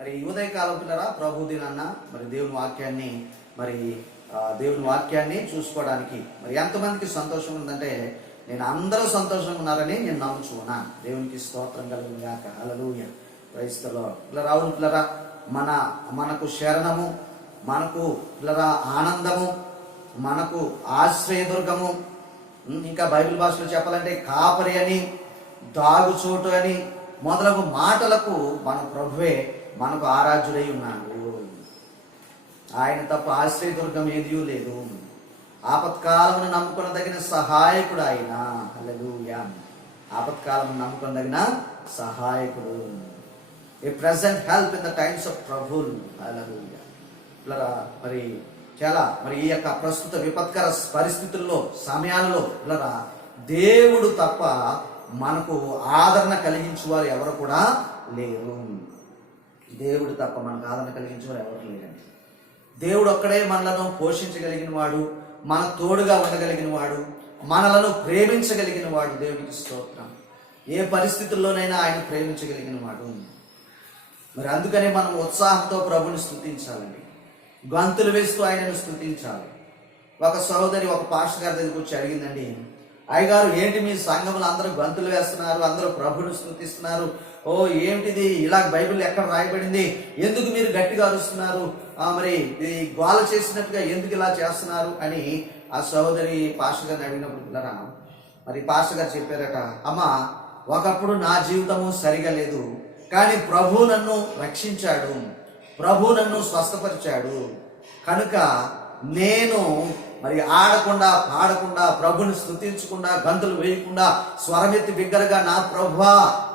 మరి ఈ ఉదయకాలం పిల్లరా ప్రభు దినాన్న మరి దేవుని వాక్యాన్ని చూసుకోవడానికి మరి ఎంతమందికి సంతోషం ఉందంటే నేను అందరూ సంతోషంగా ఉన్నారని నేను నమ్ముచున్నాను. దేవునికి స్తోత్రం కలుగును గాక. హల్లెలూయా. Praise the Lord. పిల్లరా, అవును పిల్లరా, మనకు శరణము, మనకు పిల్లరా ఆనందము, మనకు ఆశ్రయదుర్గము, ఇంకా బైబిల్ భాషలో చెప్పాలంటే కాపరి అని, దాగుచోటు అని మొదలగు మాటలకు మన ప్రభువే మనకు ఆరాధ్యుడై ఉన్నాడు. ఆయన తప్ప ఆశ్రయదుర్గం ఏదియూ లేదు. ఆపత్కాలమును నమ్ముకొనదగిన సహాయకుడు ఆయన. హల్లెలూయా. ఆపత్కాలమును నమ్ముకొనదగిన సహాయకుడు. A present help in the times of trouble. హల్లెలూయా. మరి ఈ యొక్క ప్రస్తుత విపత్కర పరిస్థితుల్లో, సమయాలలో దేవుడు తప్ప మనకు ఆదరణ కలిగించేవారు ఎవరు కూడా లేరు. దేవుడు తప్ప మనకు ఆదరణ కలిగించేవారు ఎవరు లేరండి. దేవుడు ఒక్కడే మనలను పోషించగలిగిన వాడు, మన తోడుగా ఉండగలిగిన వాడు, మనలను ప్రేమించగలిగిన వాడు. దేవునికి స్తోత్రం. ఏ పరిస్థితుల్లోనైనా ఆయన ప్రేమించగలిగిన వాడు. మరి అందుకనే మనం ఉత్సాహంతో ప్రభుని స్తుతించాలండి. గంతులు వేస్తూ ఆయనను స్తుతించాలి. ఒక సహోదరి ఒక పాస్టర్ గారి దగ్గరికి వచ్చి అడిగిందండి, అయ్యగారు ఏంటి మీ సంఘంలో అందరూ గంతులు వేస్తున్నారు, అందరూ ప్రభుని స్తుతిస్తున్నారు, ఓ ఏమిటిది, ఇలా బైబిల్ ఎక్కడ రాయబడింది, ఎందుకు మీరు గట్టిగా అరుస్తున్నారు, మరి ఇది గోల చేసినట్టుగా ఎందుకు ఇలా చేస్తున్నారు అని ఆ సహోదరి పాస్టర్ గారిని అడిగినప్పుడు పిల్లరా, మరి పాస్టర్ గారు చెప్పారట, అమ్మ ఒకప్పుడు నా జీవితము సరిగా లేదు, కానీ ప్రభు నన్ను రక్షించాడు, ప్రభు నన్ను స్వస్థపరిచాడు, కనుక నేను మరి ఆడకుండా పాడకుండా ప్రభుని స్తుతించకుండా గంతులు వేయకుండా స్వరమెత్తి బిగ్గరగా నా ప్రభువా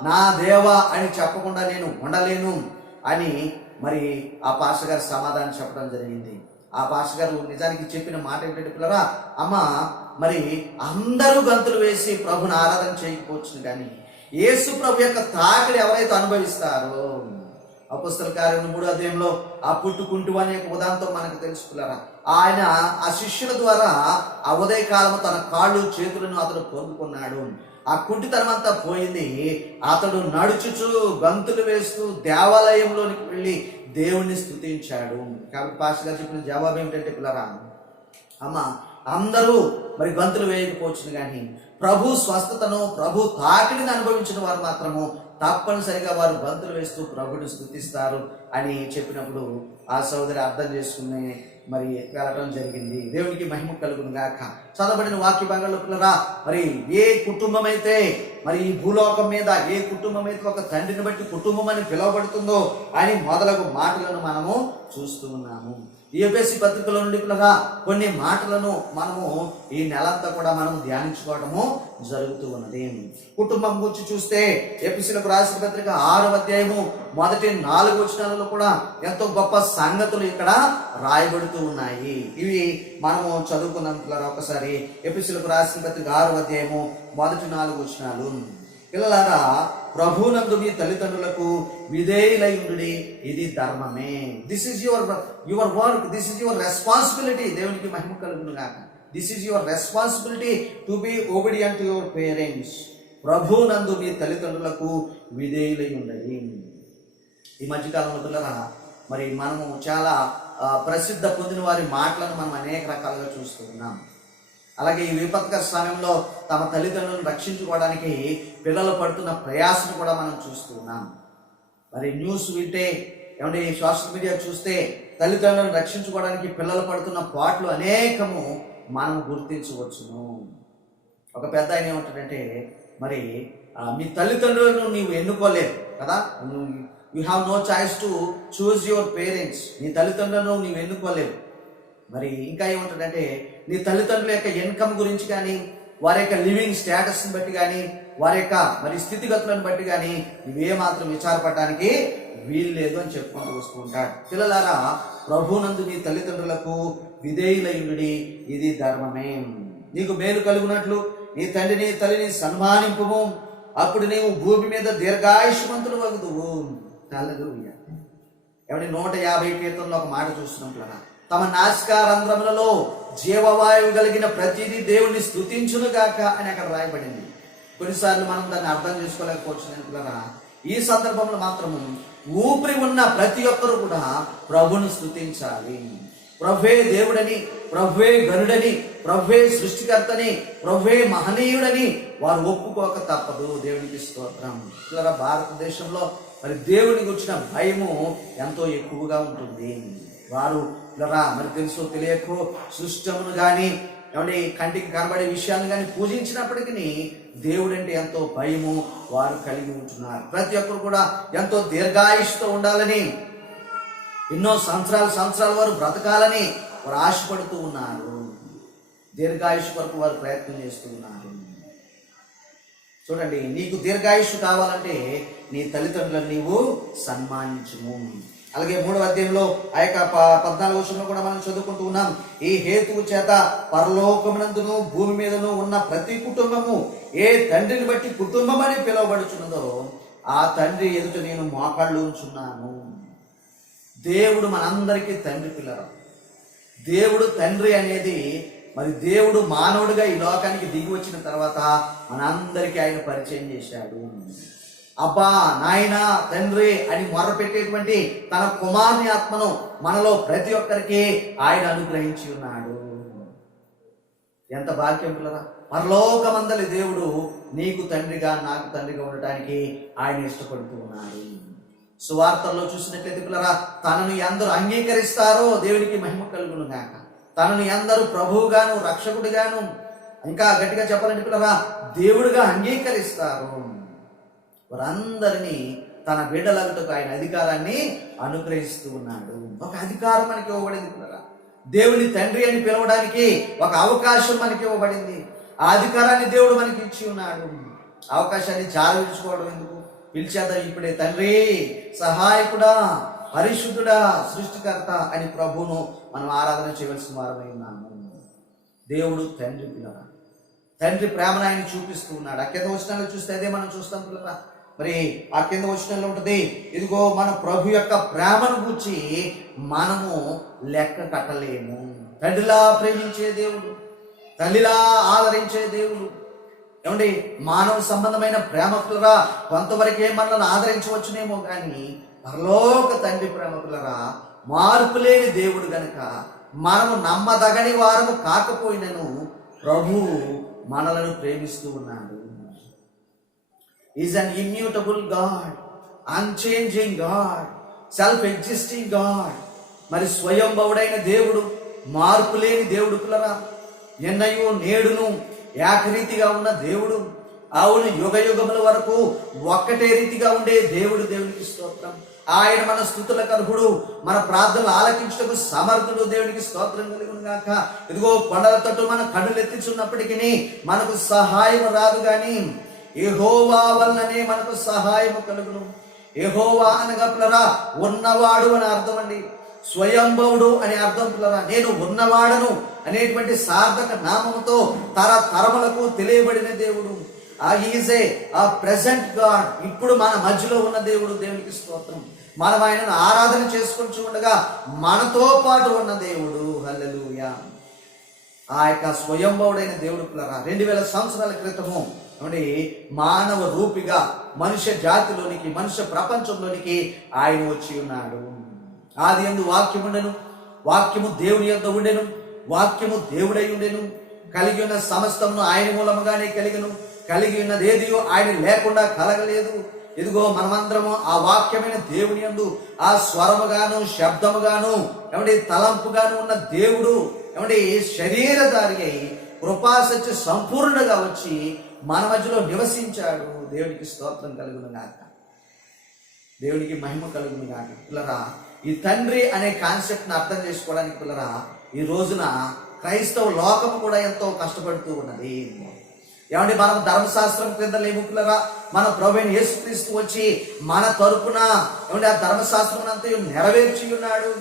నా దేవా అని చెప్పకుండా నేను ఉండలేను అని మరి ఆ పాస్టర్ గారు సమాధానం చెప్పడం జరిగింది. ఆ పాస్టర్ గారు నిజానికి చెప్పిన మాట ఏంటంటే పిల్లరా, అమ్మ మరి అందరూ గంతులు వేసి ప్రభుని ఆరాధన చేయకపోవచ్చు, కానీ యేసు ప్రభు యొక్క తాకిడి ఎవరైతే అనుభవిస్తారో, అపొస్తలుల కార్యములు 3వ అధ్యాయంలో ఆ పుట్టుకుంటూ అనే ఉదాంతం మనకు తెలుసుకున్నారా, ఆయన ఆ శిష్యుల ద్వారా ఆ ఉదయకాలము తన కాళ్ళు చేతులను అతడు పొందుకున్నాడు. ఆ కుంటితనం అంతా పోయింది. అతడు నడుచుచు గంతులు వేస్తూ దేవాలయంలోనికి వెళ్ళి దేవుణ్ణి స్తుతించాడు. కాబట్టి పాస్టర్ గారు చెప్పిన జవాబు ఏమిటంటే పిల్లరా, అమ్మ అందరూ మరి గంతులు వేయకపోవచ్చు, కానీ ప్రభు స్వస్థతను, ప్రభు తాకిడిని అనుభవించిన వారు మాత్రము తప్పనిసరిగా వారు గంతులు వేస్తూ ప్రభుని స్తుతిస్తారు అని చెప్పినప్పుడు ఆ సోదరి అర్థం చేసుకుని మరి వెళ్ళడం జరిగింది. దేవునికి మహిమ కలుగును గాక. చదవబడిన వాక్య భాగంలో పిల్లరా, మరి ఏ కుటుంబం అయితే మరి ఈ భూలోకం మీద ఏ కుటుంబం అయితే ఒక తండ్రిని బట్టి కుటుంబం అని పిలువబడుతుందో అని మొదలగు మాటలను మనము చూస్తూ ఉన్నాము. ఈ ఎఫెసీ పత్రికలో నుండి పిల్లరా కొన్ని మాటలను మనము ఈ నెలంతా కూడా మనం ధ్యానించుకోవడము జరుగుతూ ఉన్నది. కుటుంబం గురించి చూస్తే ఎఫెసీలకు రాసిన పత్రిక 6వ అధ్యాయము మొదటి 4 వచనాలలో కూడా ఎంతో గొప్ప సంగతులు ఇక్కడ రాయబడుతూ ఉన్నాయి. ఇవి మనము చదువుకున్నాం పిల్లరా. ఒకసారి ఎఫెసీలకు రాసిన పత్రిక 6వ అధ్యాయము మొదటి 4 వచనాలు. పిల్లలారా, ప్రభునందు మీ తల్లిదండ్రులకు విధేయులైయుండుడి, ఇది ధర్మమే. This is your work, this is your responsibility. దేవునికి మహిమ కలుగును గాక. This is your responsibility to be obedient to your parents. ప్రభునందు మీ తల్లిదండ్రులకు విధేయులైయుండడి. ఈ మధ్యకాలంలో పిల్లరా మరి మనము చాలా ప్రసిద్ధ పొందిన వారి మాటలను మనం అనేక రకాలుగా చూస్తూ ఉన్నాం. అలాగే ఈ విపత్కర సమయంలో తమ తల్లిదండ్రులను రక్షించుకోవడానికి పిల్లలు పడుతున్న ప్రయాసను కూడా మనం చూస్తూ ఉన్నాం. మరి న్యూస్ వింటే ఏమంటే సోషల్ మీడియా చూస్తే తల్లిదండ్రులను రక్షించుకోవడానికి పిల్లలు పడుతున్న పాటలు అనేకము మనం గుర్తించవచ్చును. ఒక పెద్ద ఆయన ఏమంటాడంటే, మరి మీ తల్లిదండ్రులను నీవు ఎన్నుకోలేవు కదా, you have no choice to choose your parents. నీ తల్లిదండ్రులను నీవు ఎన్నుకోలేవు. మరి ఇంకా ఏమంటాడంటే, నీ తల్లిదండ్రుల యొక్క ఇన్కమ్ గురించి కానీ, వారి యొక్క లివింగ్ స్టేటస్ని బట్టి కానీ, వారి యొక్క మరి స్థితిగతులను బట్టి కానీ నువ్వే మాత్రం విచారపడడానికి వీలు లేదు అని చెప్పుకుంటూ వస్తూ ఉంటాడు. పిల్లలారా, ప్రభునందు నీ తల్లిదండ్రులకు విధేయులయుడి, ఇది ధర్మమే. నీకు మేలు కలుగునట్లు నీ తండ్రిని తల్లిని సన్మానింపుము, అప్పుడు నీవు భూమి మీద దీర్ఘాయుష్మంతులు వగుదువు. హల్లెలూయా. ఏమంటే 150 కీర్తనలో ఒక మాట చూస్తున్నాం పిల్లరా, తమ నాసికా రంధ్రములలో జీవవాయువు కలిగిన ప్రతిదీ దేవుణ్ణి స్తుతించును గాక అని అక్కడ రాయబడింది. కొన్నిసార్లు మనం దాన్ని అర్థం చేసుకోలేకపోవచ్చు. ఈ సందర్భంలో మాత్రము ఊపిరి ఉన్న ప్రతి ఒక్కరు కూడా ప్రభును స్తుతించాలి. ప్రభువే దేవుడని, ప్రభువే గనుడని, ప్రభువే సృష్టికర్తని, ప్రభువే మహనీయుడని వారు ఒప్పుకోక తప్పదు. దేవునికి స్తోత్రం. ఇలా భారతదేశంలో మరి దేవుని గురించిన భయము ఎంతో ఎక్కువగా ఉంటుంది. వారు ఇలా మరి తెలుసో తెలియకో సృష్టమును కానీ ఏమంటే కంటికి కనబడే విషయాన్ని కానీ పూజించినప్పటికీ దేవుడు అంటే ఎంతో భయము వారు కలిగి ఉంటున్నారు. ప్రతి ఒక్కరు కూడా ఎంతో దీర్ఘాయుష్తో ఉండాలని, ఎన్నో సంవత్సరాల వారు బ్రతకాలని వారు ఆశపడుతూ ఉన్నారు. దీర్ఘాయుష్ కొరకు వారు ప్రయత్నం చేస్తూ ఉన్నారు. చూడండి, నీకు దీర్ఘాయుష్ కావాలంటే నీ తల్లిదండ్రులను నీవు సన్మానించుము. అలాగే 3వ అధ్యాయంలో ఆ యొక్క 14వ వచనంలో కూడా మనం చదువుకుంటూ ఉన్నాం. ఈ హేతువు చేత పరలోకమునందును భూమి మీదను ఉన్న ప్రతి కుటుంబము ఏ తండ్రిని బట్టి కుటుంబం అని పిలువబడుచున్నదో ఆ తండ్రి ఎదుట నేను మోకాళ్ళు ఉంచున్నాను. దేవుడు మనందరికీ తండ్రి పిల్లలు. దేవుడు తండ్రి అనేది మరి దేవుడు మానవుడిగా ఈ లోకానికి దిగి వచ్చిన తర్వాత మనందరికీ ఆయన పరిచయం చేశాడు. అబ్బా, నాయన, తండ్రి అని మొర్రపెట్టేటువంటి తన కుమారుని ఆత్మను మనలో ప్రతి ఒక్కరికి ఆయన అనుగ్రహించి ఉన్నాడు. ఎంత భాగ్యం పిల్లరా! పరలోకమందలి దేవుడు నీకు తండ్రిగా నాకు తండ్రిగా ఉండటానికి ఆయన ఇష్టపడుతూ ఉన్నాడు. సువార్తల్లో చూసినట్లయితే పిల్లరా, తనను ఎందరూ అంగీకరిస్తారో దేవునికి మహిమ కలుగును గాక. తనను ఎందరూ ప్రభువుగాను రక్షకుడిగాను, ఇంకా గట్టిగా చెప్పాలంటే పిల్లరా, దేవుడిగా అంగీకరిస్తారు వారందరినీ తన బిడ్డలకు ఆయన అధికారాన్ని అనుగ్రహిస్తూ ఉన్నాడు. ఒక అధికారం మనకి ఇవ్వబడింది పిల్లరా. దేవుని తండ్రి అని పిలవడానికి ఒక అవకాశం మనకి ఇవ్వబడింది. ఆ అధికారాన్ని దేవుడు మనకి ఇచ్చి ఉన్నాడు. అవకాశాన్ని జారవించుకోవడం ఎందుకు? పిలిచేద్దాం ఇప్పుడే. తండ్రి, సహాయకుడా, పరిశుద్ధుడా, సృష్టికర్త అని ప్రభువును మనం ఆరాధన చేయవలసిన వారమై ఉన్నాము. దేవుడు తండ్రి పిల్లరా. తండ్రి ప్రేమను ఆయన చూపిస్తూ ఉన్నాడు. ఆ కింద వచనాల్లో చూస్తే అదే మనం చూస్తాం పిల్లరా. మరి ఆ కింద వచనంలో ఉంటుంది, ఇదిగో మన ప్రభు యొక్క ప్రేమను గూర్చి మనము లెక్క కట్టలేము. తండ్రిలా ప్రేమించే దేవుడు, తల్లిలా ఆదరించే దేవుడు. ఏమండి, మానవ సంబంధమైన ప్రేమ పిల్లరా కొంతవరకే మనల్ని ఆదరించవచ్చునేమో కానీ పరలోక తండ్రి ప్రేమ పిల్లరా మార్పు లేని దేవుడు గనుక మనము నమ్మదగని వారము కాకపోయినను ప్రభు మనలను ప్రేమిస్తూ ఉన్నాడు. Is an immutable God, unchanging God, self existing God. మరి స్వయంభవుడైన దేవుడు, మార్పు లేని దేవుడు పిల్లరా, నిన్నయు నేడును ఏకరీతిగా ఉన్న దేవుడు. అవును, యుగ యుగముల వరకు ఒక్కటే రీతిగా ఉండే దేవుడు. దేవునికి స్తోత్రం. ఆయన మన స్తుతులకు అర్హుడు, మన ప్రార్థనలు ఆలకించుటకు సమర్థుడు. దేవునికి స్తోత్రం కలుగును గాక. ఇదిగో కొండల తట్టు మన కన్నులు ఎత్తిచున్నప్పటికీ మనకు సహాయం రాదు గాని యెహోవా వలననే మనకు సహాయం కలుగును. యెహోవా అనగా పిల్లరా ఉన్నవాడు అని అర్థం అండి. స్వయంభవుడు అనే అర్థం పిల్లరా. నేను ఉన్నవాడను అనేటువంటి సార్థక నామముతో తరములకు తెలియబడిన దేవుడు. ఈజ్ ఆ ప్రెసెంట్ గాడ్. ఇప్పుడు మన మధ్యలో ఉన్న దేవుడు. దేవునికి స్తోత్రం. మనం ఆయనను ఆరాధన చేసుకుంటూ ఉండగా మనతో పాటు ఉన్న దేవుడు. హల్లెలూయా. ఆ యొక్క స్వయంభవుడైన దేవుడు పిల్లరా 2000 సంవత్సరాల క్రితము మానవ రూపిగా మనుష్య జాతిలోనికి, మనుష్య ప్రపంచంలోనికి ఆయన వచ్చి ఉన్నాడు. ఆది యందు వాక్యము ఉండెను, వాక్యము దేవుని యొద్ద ఉండెను, వాక్యము దేవుడై ఉండెను. కలిగి ఉన్న సమస్తమును ఆయన మూలముగానే కలిగెను. కలిగి ఉన్నదేదియో ఆయన లేకుండా కలగలేదు. ఇదిగో మనమందరము ఆ వాక్యమైన దేవుని యందు ఆ స్వరముగాను శబ్దముగాను తలంపుగాను ఉన్న దేవుడు శరీరధారి అయి కృపాసత్య సంపూర్ణగా వచ్చి మన మధ్యలో నివసించాడు. దేవునికి స్తోత్రం కలుగును గాక. దేవునికి మహిమ కలుగును గాక. పిల్లరా, ఈ తండ్రి అనే కాన్సెప్ట్ని అర్థం చేసుకోవడానికి పిల్లరా ఈ రోజున క్రైస్తవ లోకము కూడా ఎంతో కష్టపడుతూ ఉన్నది. మనం ధర్మశాస్త్రం క్రింద లేము పిల్లరా. మన ప్రభువైన యేసుక్రీస్తు వచ్చి మన తరపున ఆ ధర్మశాస్త్రం అంతా నెరవేర్చి ఉన్నాడు.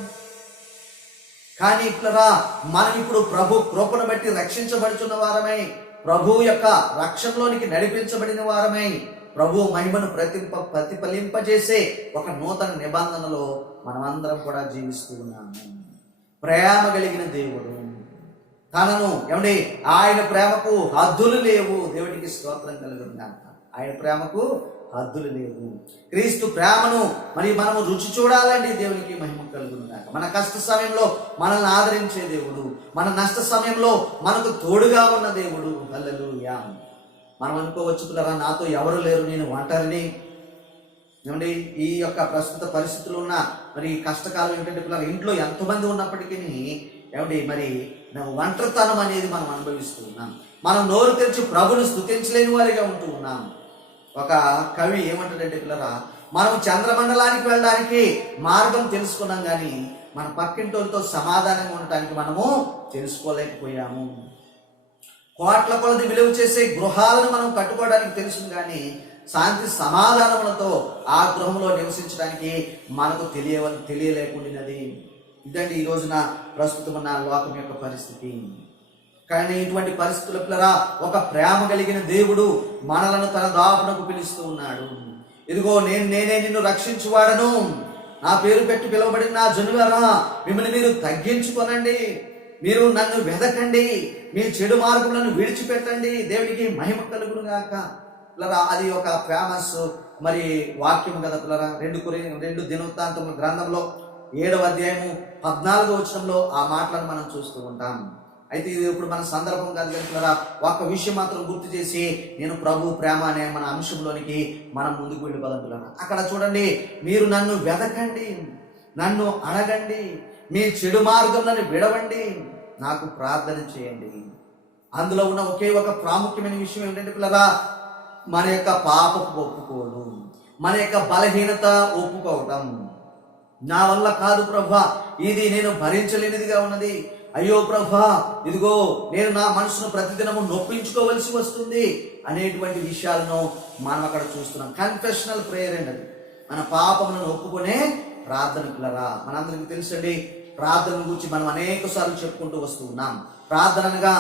కానీ పిల్లరా మనం ఇప్పుడు ప్రభు కృపను బట్టి రక్షించబడుచున్న వారమై, ప్రభు యొక్క రక్షణలోనికి నడిపించబడిన వారమై, ప్రభు మహిమను ప్రతిఫలింపజేసే ఒక నూతన నిబంధనలో మనమందరం కూడా జీవిస్తూ ఉన్నాము. ప్రేమ కలిగిన దేవుడు తనను ఆయన ప్రేమకు హద్దులు లేవు. దేవుడికి స్తోత్రం కలుగును గాక. ఆయన ప్రేమకు హద్దులు లేవు. క్రీస్తు ప్రేమను మరి మనము రుచి చూడాలండి. దేవునికి మహిమ కలుగును గాక. మన కష్ట సమయంలో మనల్ని ఆదరించే దేవుడు, మన నష్ట సమయంలో మనకు తోడుగా ఉన్న దేవుడు. హల్లెలూయా. మనం అనుకోవచ్చు పిల్లరా, నాతో ఎవరు లేరు, నేను ఒంటరిని. ఏమండి, ఈ యొక్క ప్రస్తుత పరిస్థితులు ఉన్న మరి కష్టకాలం ఏంటంటే పిల్లలు, ఇంట్లో ఎంతమంది ఉన్నప్పటికీ ఏమండి మరి ఒంటరితనం అనేది మనం అనుభవిస్తూ ఉన్నాం. మనం నోరు తెరిచి ప్రభుని స్తుతించలేని వారిగా ఉంటూ ఉన్నాం. ఒక కవి ఏమంటాడంటే పిల్లరా, మనం చంద్రమండలానికి వెళ్ళడానికి మార్గం తెలుసుకున్నాం, కానీ మన పక్కింటోళ్ళతో సమాధానంగా ఉండటానికి మనము తెలుసుకోలేకపోయాము. కోట్ల కొలది విలువ చేసే గృహాలను మనం కట్టుకోవడానికి తెలుసు, కానీ శాంతి సమాధానములతో ఆ గృహంలో నివసించడానికి మనకు తెలియలేకుండానది. ఇదండి ఈ రోజున ప్రస్తుతం ఉన్న లోకం యొక్క పరిస్థితి. కానీ ఇటువంటి పరిస్థితుల పిల్లరా, ఒక ప్రేమ కలిగిన దేవుడు మనలను తన దాపునకు పిలుస్తూ ఉన్నాడు. ఇదిగో నేనే నిన్ను రక్షించువాడను, నా పేరు పెట్టి పిలువబడిన నా జనులారా, మిమ్మల్ని మీరు తగ్గించుకోనండి, మీరు నన్ను వెదకండి, మీ చెడు మార్గములను విడిచిపెట్టండి. దేవునికి మహిమ కలుగును గాక. పిల్లరా, అది ఒక ఫేమస్ మరి వాక్యం కదా పిల్లరా. 2 దినవృత్తాంతముల గ్రంథంలో 7వ అధ్యాయము 14వ వచనంలో ఆ మాటలను మనం చూస్తూ ఉంటాం. అయితే ఇది ఇప్పుడు మన సందర్భం కాదు కానీ పిల్లరా, ఒక్క విషయం మాత్రం గుర్తు చేసి నేను ప్రభు ప్రేమ అనే మన అంశంలోనికి మనం ముందుకు వెళ్ళిపోదాం పిల్లరా. అక్కడ చూడండి, మీరు నన్ను వెదకండి, నన్ను అడగండి, మీ చెడు మార్గంలను విడవండి, నాకు ప్రార్థన చేయండి. అందులో ఉన్న ఒకే ఒక ప్రాముఖ్యమైన విషయం ఏంటంటే పిల్లరా, మన యొక్క పాపపు ఒప్పుకోవడం, మన యొక్క బలహీనత ఒప్పుకోవటం. నా వల్ల కాదు ప్రభా, ఇది నేను భరించలేనిదిగా ఉన్నది. అయ్యో ప్రభా, ఇదిగో నేను నా మనసును ప్రతిదినము నొప్పించుకోవలసి వస్తుంది అనేటువంటి విషయాలను మనం అక్కడ చూస్తున్నాం. కన్ఫెషనల్ ప్రేయర్ అండి అది. మన పాపములను ఒప్పుకునే ప్రార్థన పిల్లరా. మనందరికీ తెలుసండి, ప్రార్థన గురించి మనం అనేక సార్లు చెప్పుకుంటూ వస్తూ ఉన్నాం. ప్రార్థనగా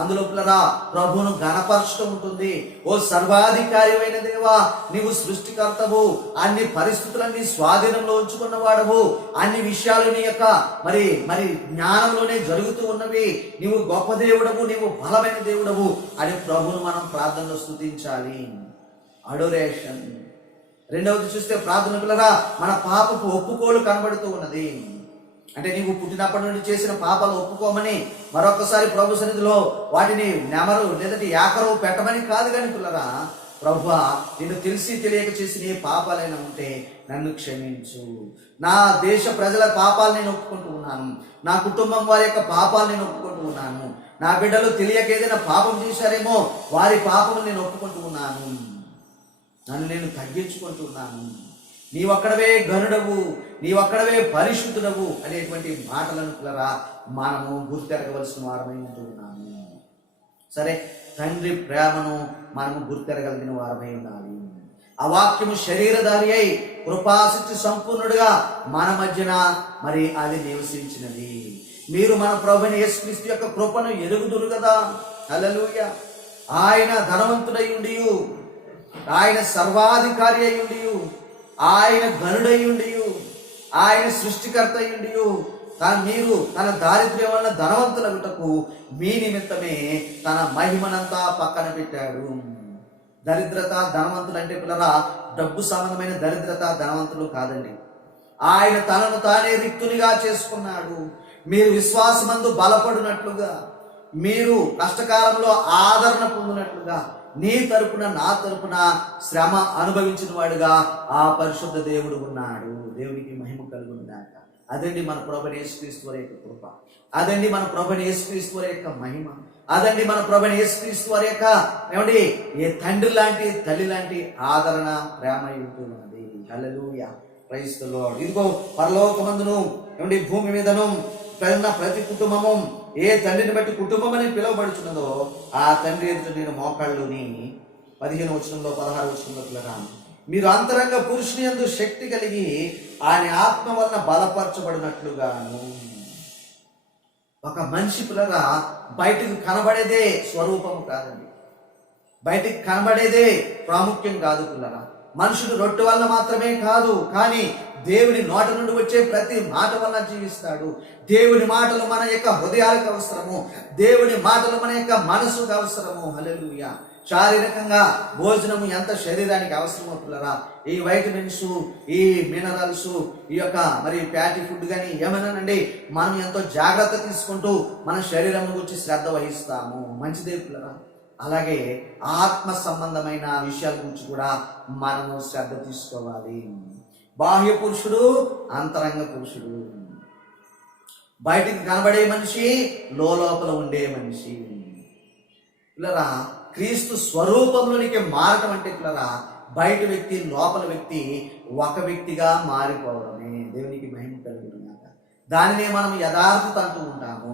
అందులో పిల్లరా ప్రభువును ఘనపరచడం ఉంటుంది. ఓ సర్వాధికారి అయిన దేవా, నీవు సృష్టికర్తవు, అన్ని పరిస్థితులన్నీ స్వాధీనంలో ఉంచుకున్నవాడవు, అన్ని విషయాలు నీ యొక్క మరి మరి జ్ఞానంలోనే జరుగుతూ ఉన్నవి, నీవు గొప్ప దేవుడవు, నీవు బలమైన దేవుడవు అని ప్రభువును మనం ప్రార్థనలో స్తుతించాలి. అడోరేషన్. రెండవది చూస్తే ప్రార్థన పిల్లరా, మన పాపపు ఒప్పుకోలు కనబడుతూ ఉన్నది. అంటే నీవు పుట్టినప్పటి నుండి చేసిన పాపాలు ఒప్పుకోమని మరొకసారి ప్రభు సన్నిధిలో వాటిని నెమరు లేదంటే యాకరవు పెట్టమని కాదు, కానీ పిల్లరా, ప్రభువా, నిన్ను తెలిసి తెలియక చేసిన ఏ పాపాలైనా ఉంటే నన్ను క్షమించు. నా దేశ ప్రజల పాపాలు నేను ఒప్పుకుంటూ ఉన్నాను, నా కుటుంబం వారి యొక్క పాపాలు నేను ఒప్పుకుంటూ ఉన్నాను, నా బిడ్డలు తెలియక ఏదైనా పాపం చేశారేమో వారి పాపము నేను ఒప్పుకుంటూ ఉన్నాను, నన్ను నేను తగ్గించుకుంటున్నాను, నీవొక్కడవే ఘనుడవు, నీవొక్కడవే పరిశుద్ధుడవు అనేటువంటి మాటలను పిల్లరా మనము గుర్తెరగవలసిన వారమై ఉంటున్నాము. సరే, తండ్రి ప్రేమను మనము గుర్తెరగలిగిన వారమై ఉండాలి. ఆ వాక్యము శరీరధారి అయి కృపాశక్తి సంపూర్ణుడిగా మన మధ్యన మరి అది నివసించినది. మీరు మన ప్రభువైన యేసుక్రీస్తు యొక్క కృపను ఎరుగుదురు కదా. హల్లెలూయా. ఆయన ధనవంతుడై ఉండి, ఆయన సర్వాధికారి అయి ఉండి, ఆయన ఘనుడై ఉండి, ఆయన సృష్టికర్త అయి ఉండి, మీరు తన దారిద్ర్యం వల్ల ధనవంతులగుటకు మీ నిమిత్తమే తన మహిమనంతా పక్కన పెట్టాడు. దరిద్రత ధనవంతులు అంటే పిల్లరా డబ్బు సంబంధమైన దరిద్రత ధనవంతులు కాదండి. ఆయన తనను తానే రిక్తునిగా చేసుకున్నాడు. మీరు విశ్వాసమందు బలపడినట్లుగా, మీరు కష్టకాలంలో ఆదరణ పొందినట్లుగా, నీ తరపున నా తరపున శ్రమ అనుభవించిన వాడుగా ఆ పరిశుద్ధ దేవుడు ఉన్నాడు. దేవునికి మహిమ కలుగును గాక. అదండి మన ప్రభువైన యేసుక్రీస్తు వారి యొక్క కృప, అదండి మన ప్రభువైన యేసుక్రీస్తు వారి యొక్క మహిమ, అదండి మన ప్రభువైన యేసుక్రీస్తు వారి యొక్క ఏమండి ఏ తండ్రి లాంటి తల్లి లాంటి ఆదరణ ప్రేమ ఉంటున్నది. హల్లెలూయా, ప్రైజ్ ది లార్డ్. ఇదిగో పరలోకమందును ఏమండి భూమి మీదను ప్రతి కుటుంబము ఏ తండ్రిని బట్టి కుటుంబం అని పిలువబడుచున్నదో ఆ తండ్రి ఎదుట నేను మోకాళ్ళుని 15వ వచనంలో 16వ వచనంలో పిల్లగా, మీరు అంతరంగ పురుషుని యందు శక్తి కలిగి ఆయన ఆత్మ వలన బలపరచబడినట్లుగాను. ఒక మనిషి పిల్లగా బయటకు కనబడేదే స్వరూపము కాదండి, బయటికి కనబడేదే ప్రాముఖ్యం కాదు పిల్లరా. మనుషుడు రొట్టె వల్ల మాత్రమే కాదు, కానీ దేవుని నోట నుండి వచ్చే ప్రతి మాట వల్ల జీవిస్తాడు. దేవుని మాటలు మన యొక్క హృదయాలకు అవసరము, దేవుని మాటలు మన యొక్క మనసుకు అవసరము. హల్లెలూయా. శారీరకంగా భోజనము ఎంత శరీరానికి అవసరమో పిల్లరా, ఈ వైటమిన్స్, ఈ మినరల్స్, ఈ యొక్క మరి ఫ్యాటీ ఫుడ్ కానీ ఏమైనానండి మనం ఎంతో జాగ్రత్త తీసుకుంటూ మన శరీరం గురించి శ్రద్ధ వహిస్తాము, మంచిదే పిల్లరా. అలాగే ఆత్మ సంబంధమైన విషయాల గురించి కూడా మనము శ్రద్ధ తీసుకోవాలి. బాహ్య పురుషుడు, అంతరంగ పురుషుడు. బయటికి కనబడే మనిషి, లోపల ఉండే మనిషి. పిల్లరా, క్రీస్తు స్వరూపంలోనికి మారటం అంటే పిల్లరా బయట వ్యక్తి లోపల వ్యక్తి ఒక వ్యక్తిగా మారిపోవడమే. దేవునికి మహిమ కలుగుతున్నాక దానినే మనం యథార్థత అంటూ ఉంటాము.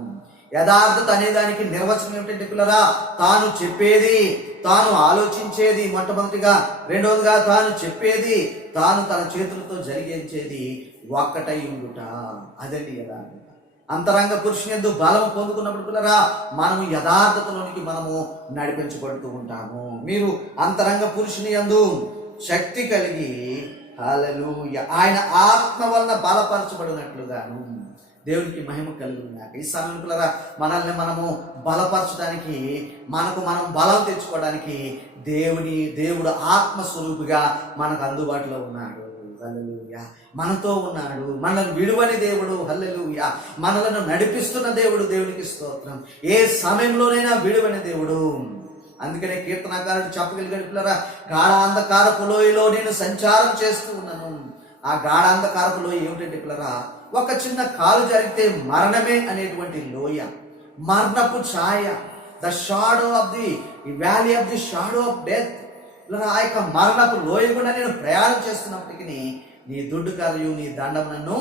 యథార్థత అనే దానికి నిర్వచనం ఏమిటంటే పిల్లరా, తాను చెప్పేది, తాను ఆలోచించేది మొట్టమొదటిగా, రెండవదిగా తాను చెప్పేది, తాను తన చేతులతో జరిగించేది ఒక్కటై ఉండుట. అదండి యథార్థత. అంతరంగ పురుషుని యందు బలం పొందుకున్నప్పుడు పిల్లరా మనము యథార్థతలోనికి మనము నడిపించబడుతూ ఉంటాము. మీరు అంతరంగ పురుషుని యందు శక్తి కలిగి హల్లెలూయా ఆయన ఆత్మ వలన బలపరచబడినట్లుగాను. దేవునికి మహిమ కలుగుతున్నాక ఈ సమయం పిల్లరా మనల్ని మనము బలపరచడానికి, మనకు మనం బలం తెచ్చుకోవడానికి దేవుడు ఆత్మస్వరూపిగా మనకు అందుబాటులో ఉన్నాడు. హల్లెలూయా మనతో ఉన్నాడు, మనల్ని విడువని దేవుడు. హల్లెలూయా మనలను నడిపిస్తున్న దేవుడు. దేవునికి స్తోత్రం. ఏ సమయంలోనైనా విడువని దేవుడు. అందుకనే కీర్తనకారుడు చెప్పగలిగాడు పిల్లరా, గాఢాంధకారపు లోయలో నేను సంచారం చేస్తూ ఉన్నాను. ఆ గాఢాంధకారపు లోయ ఏమిటంటే పిల్లరా, ఒక చిన్న కాలు జరిగితే మరణమే అనేటువంటి లోయ, మరణపు ఛాయ, the shadow of the valley of the shadow of death. ఆ యొక్క మరణపు లోయ కూడా నేను ప్రయాణం చేస్తున్నప్పటికీ నీ దుడ్డు కర్రయు నీ దండం నన్ను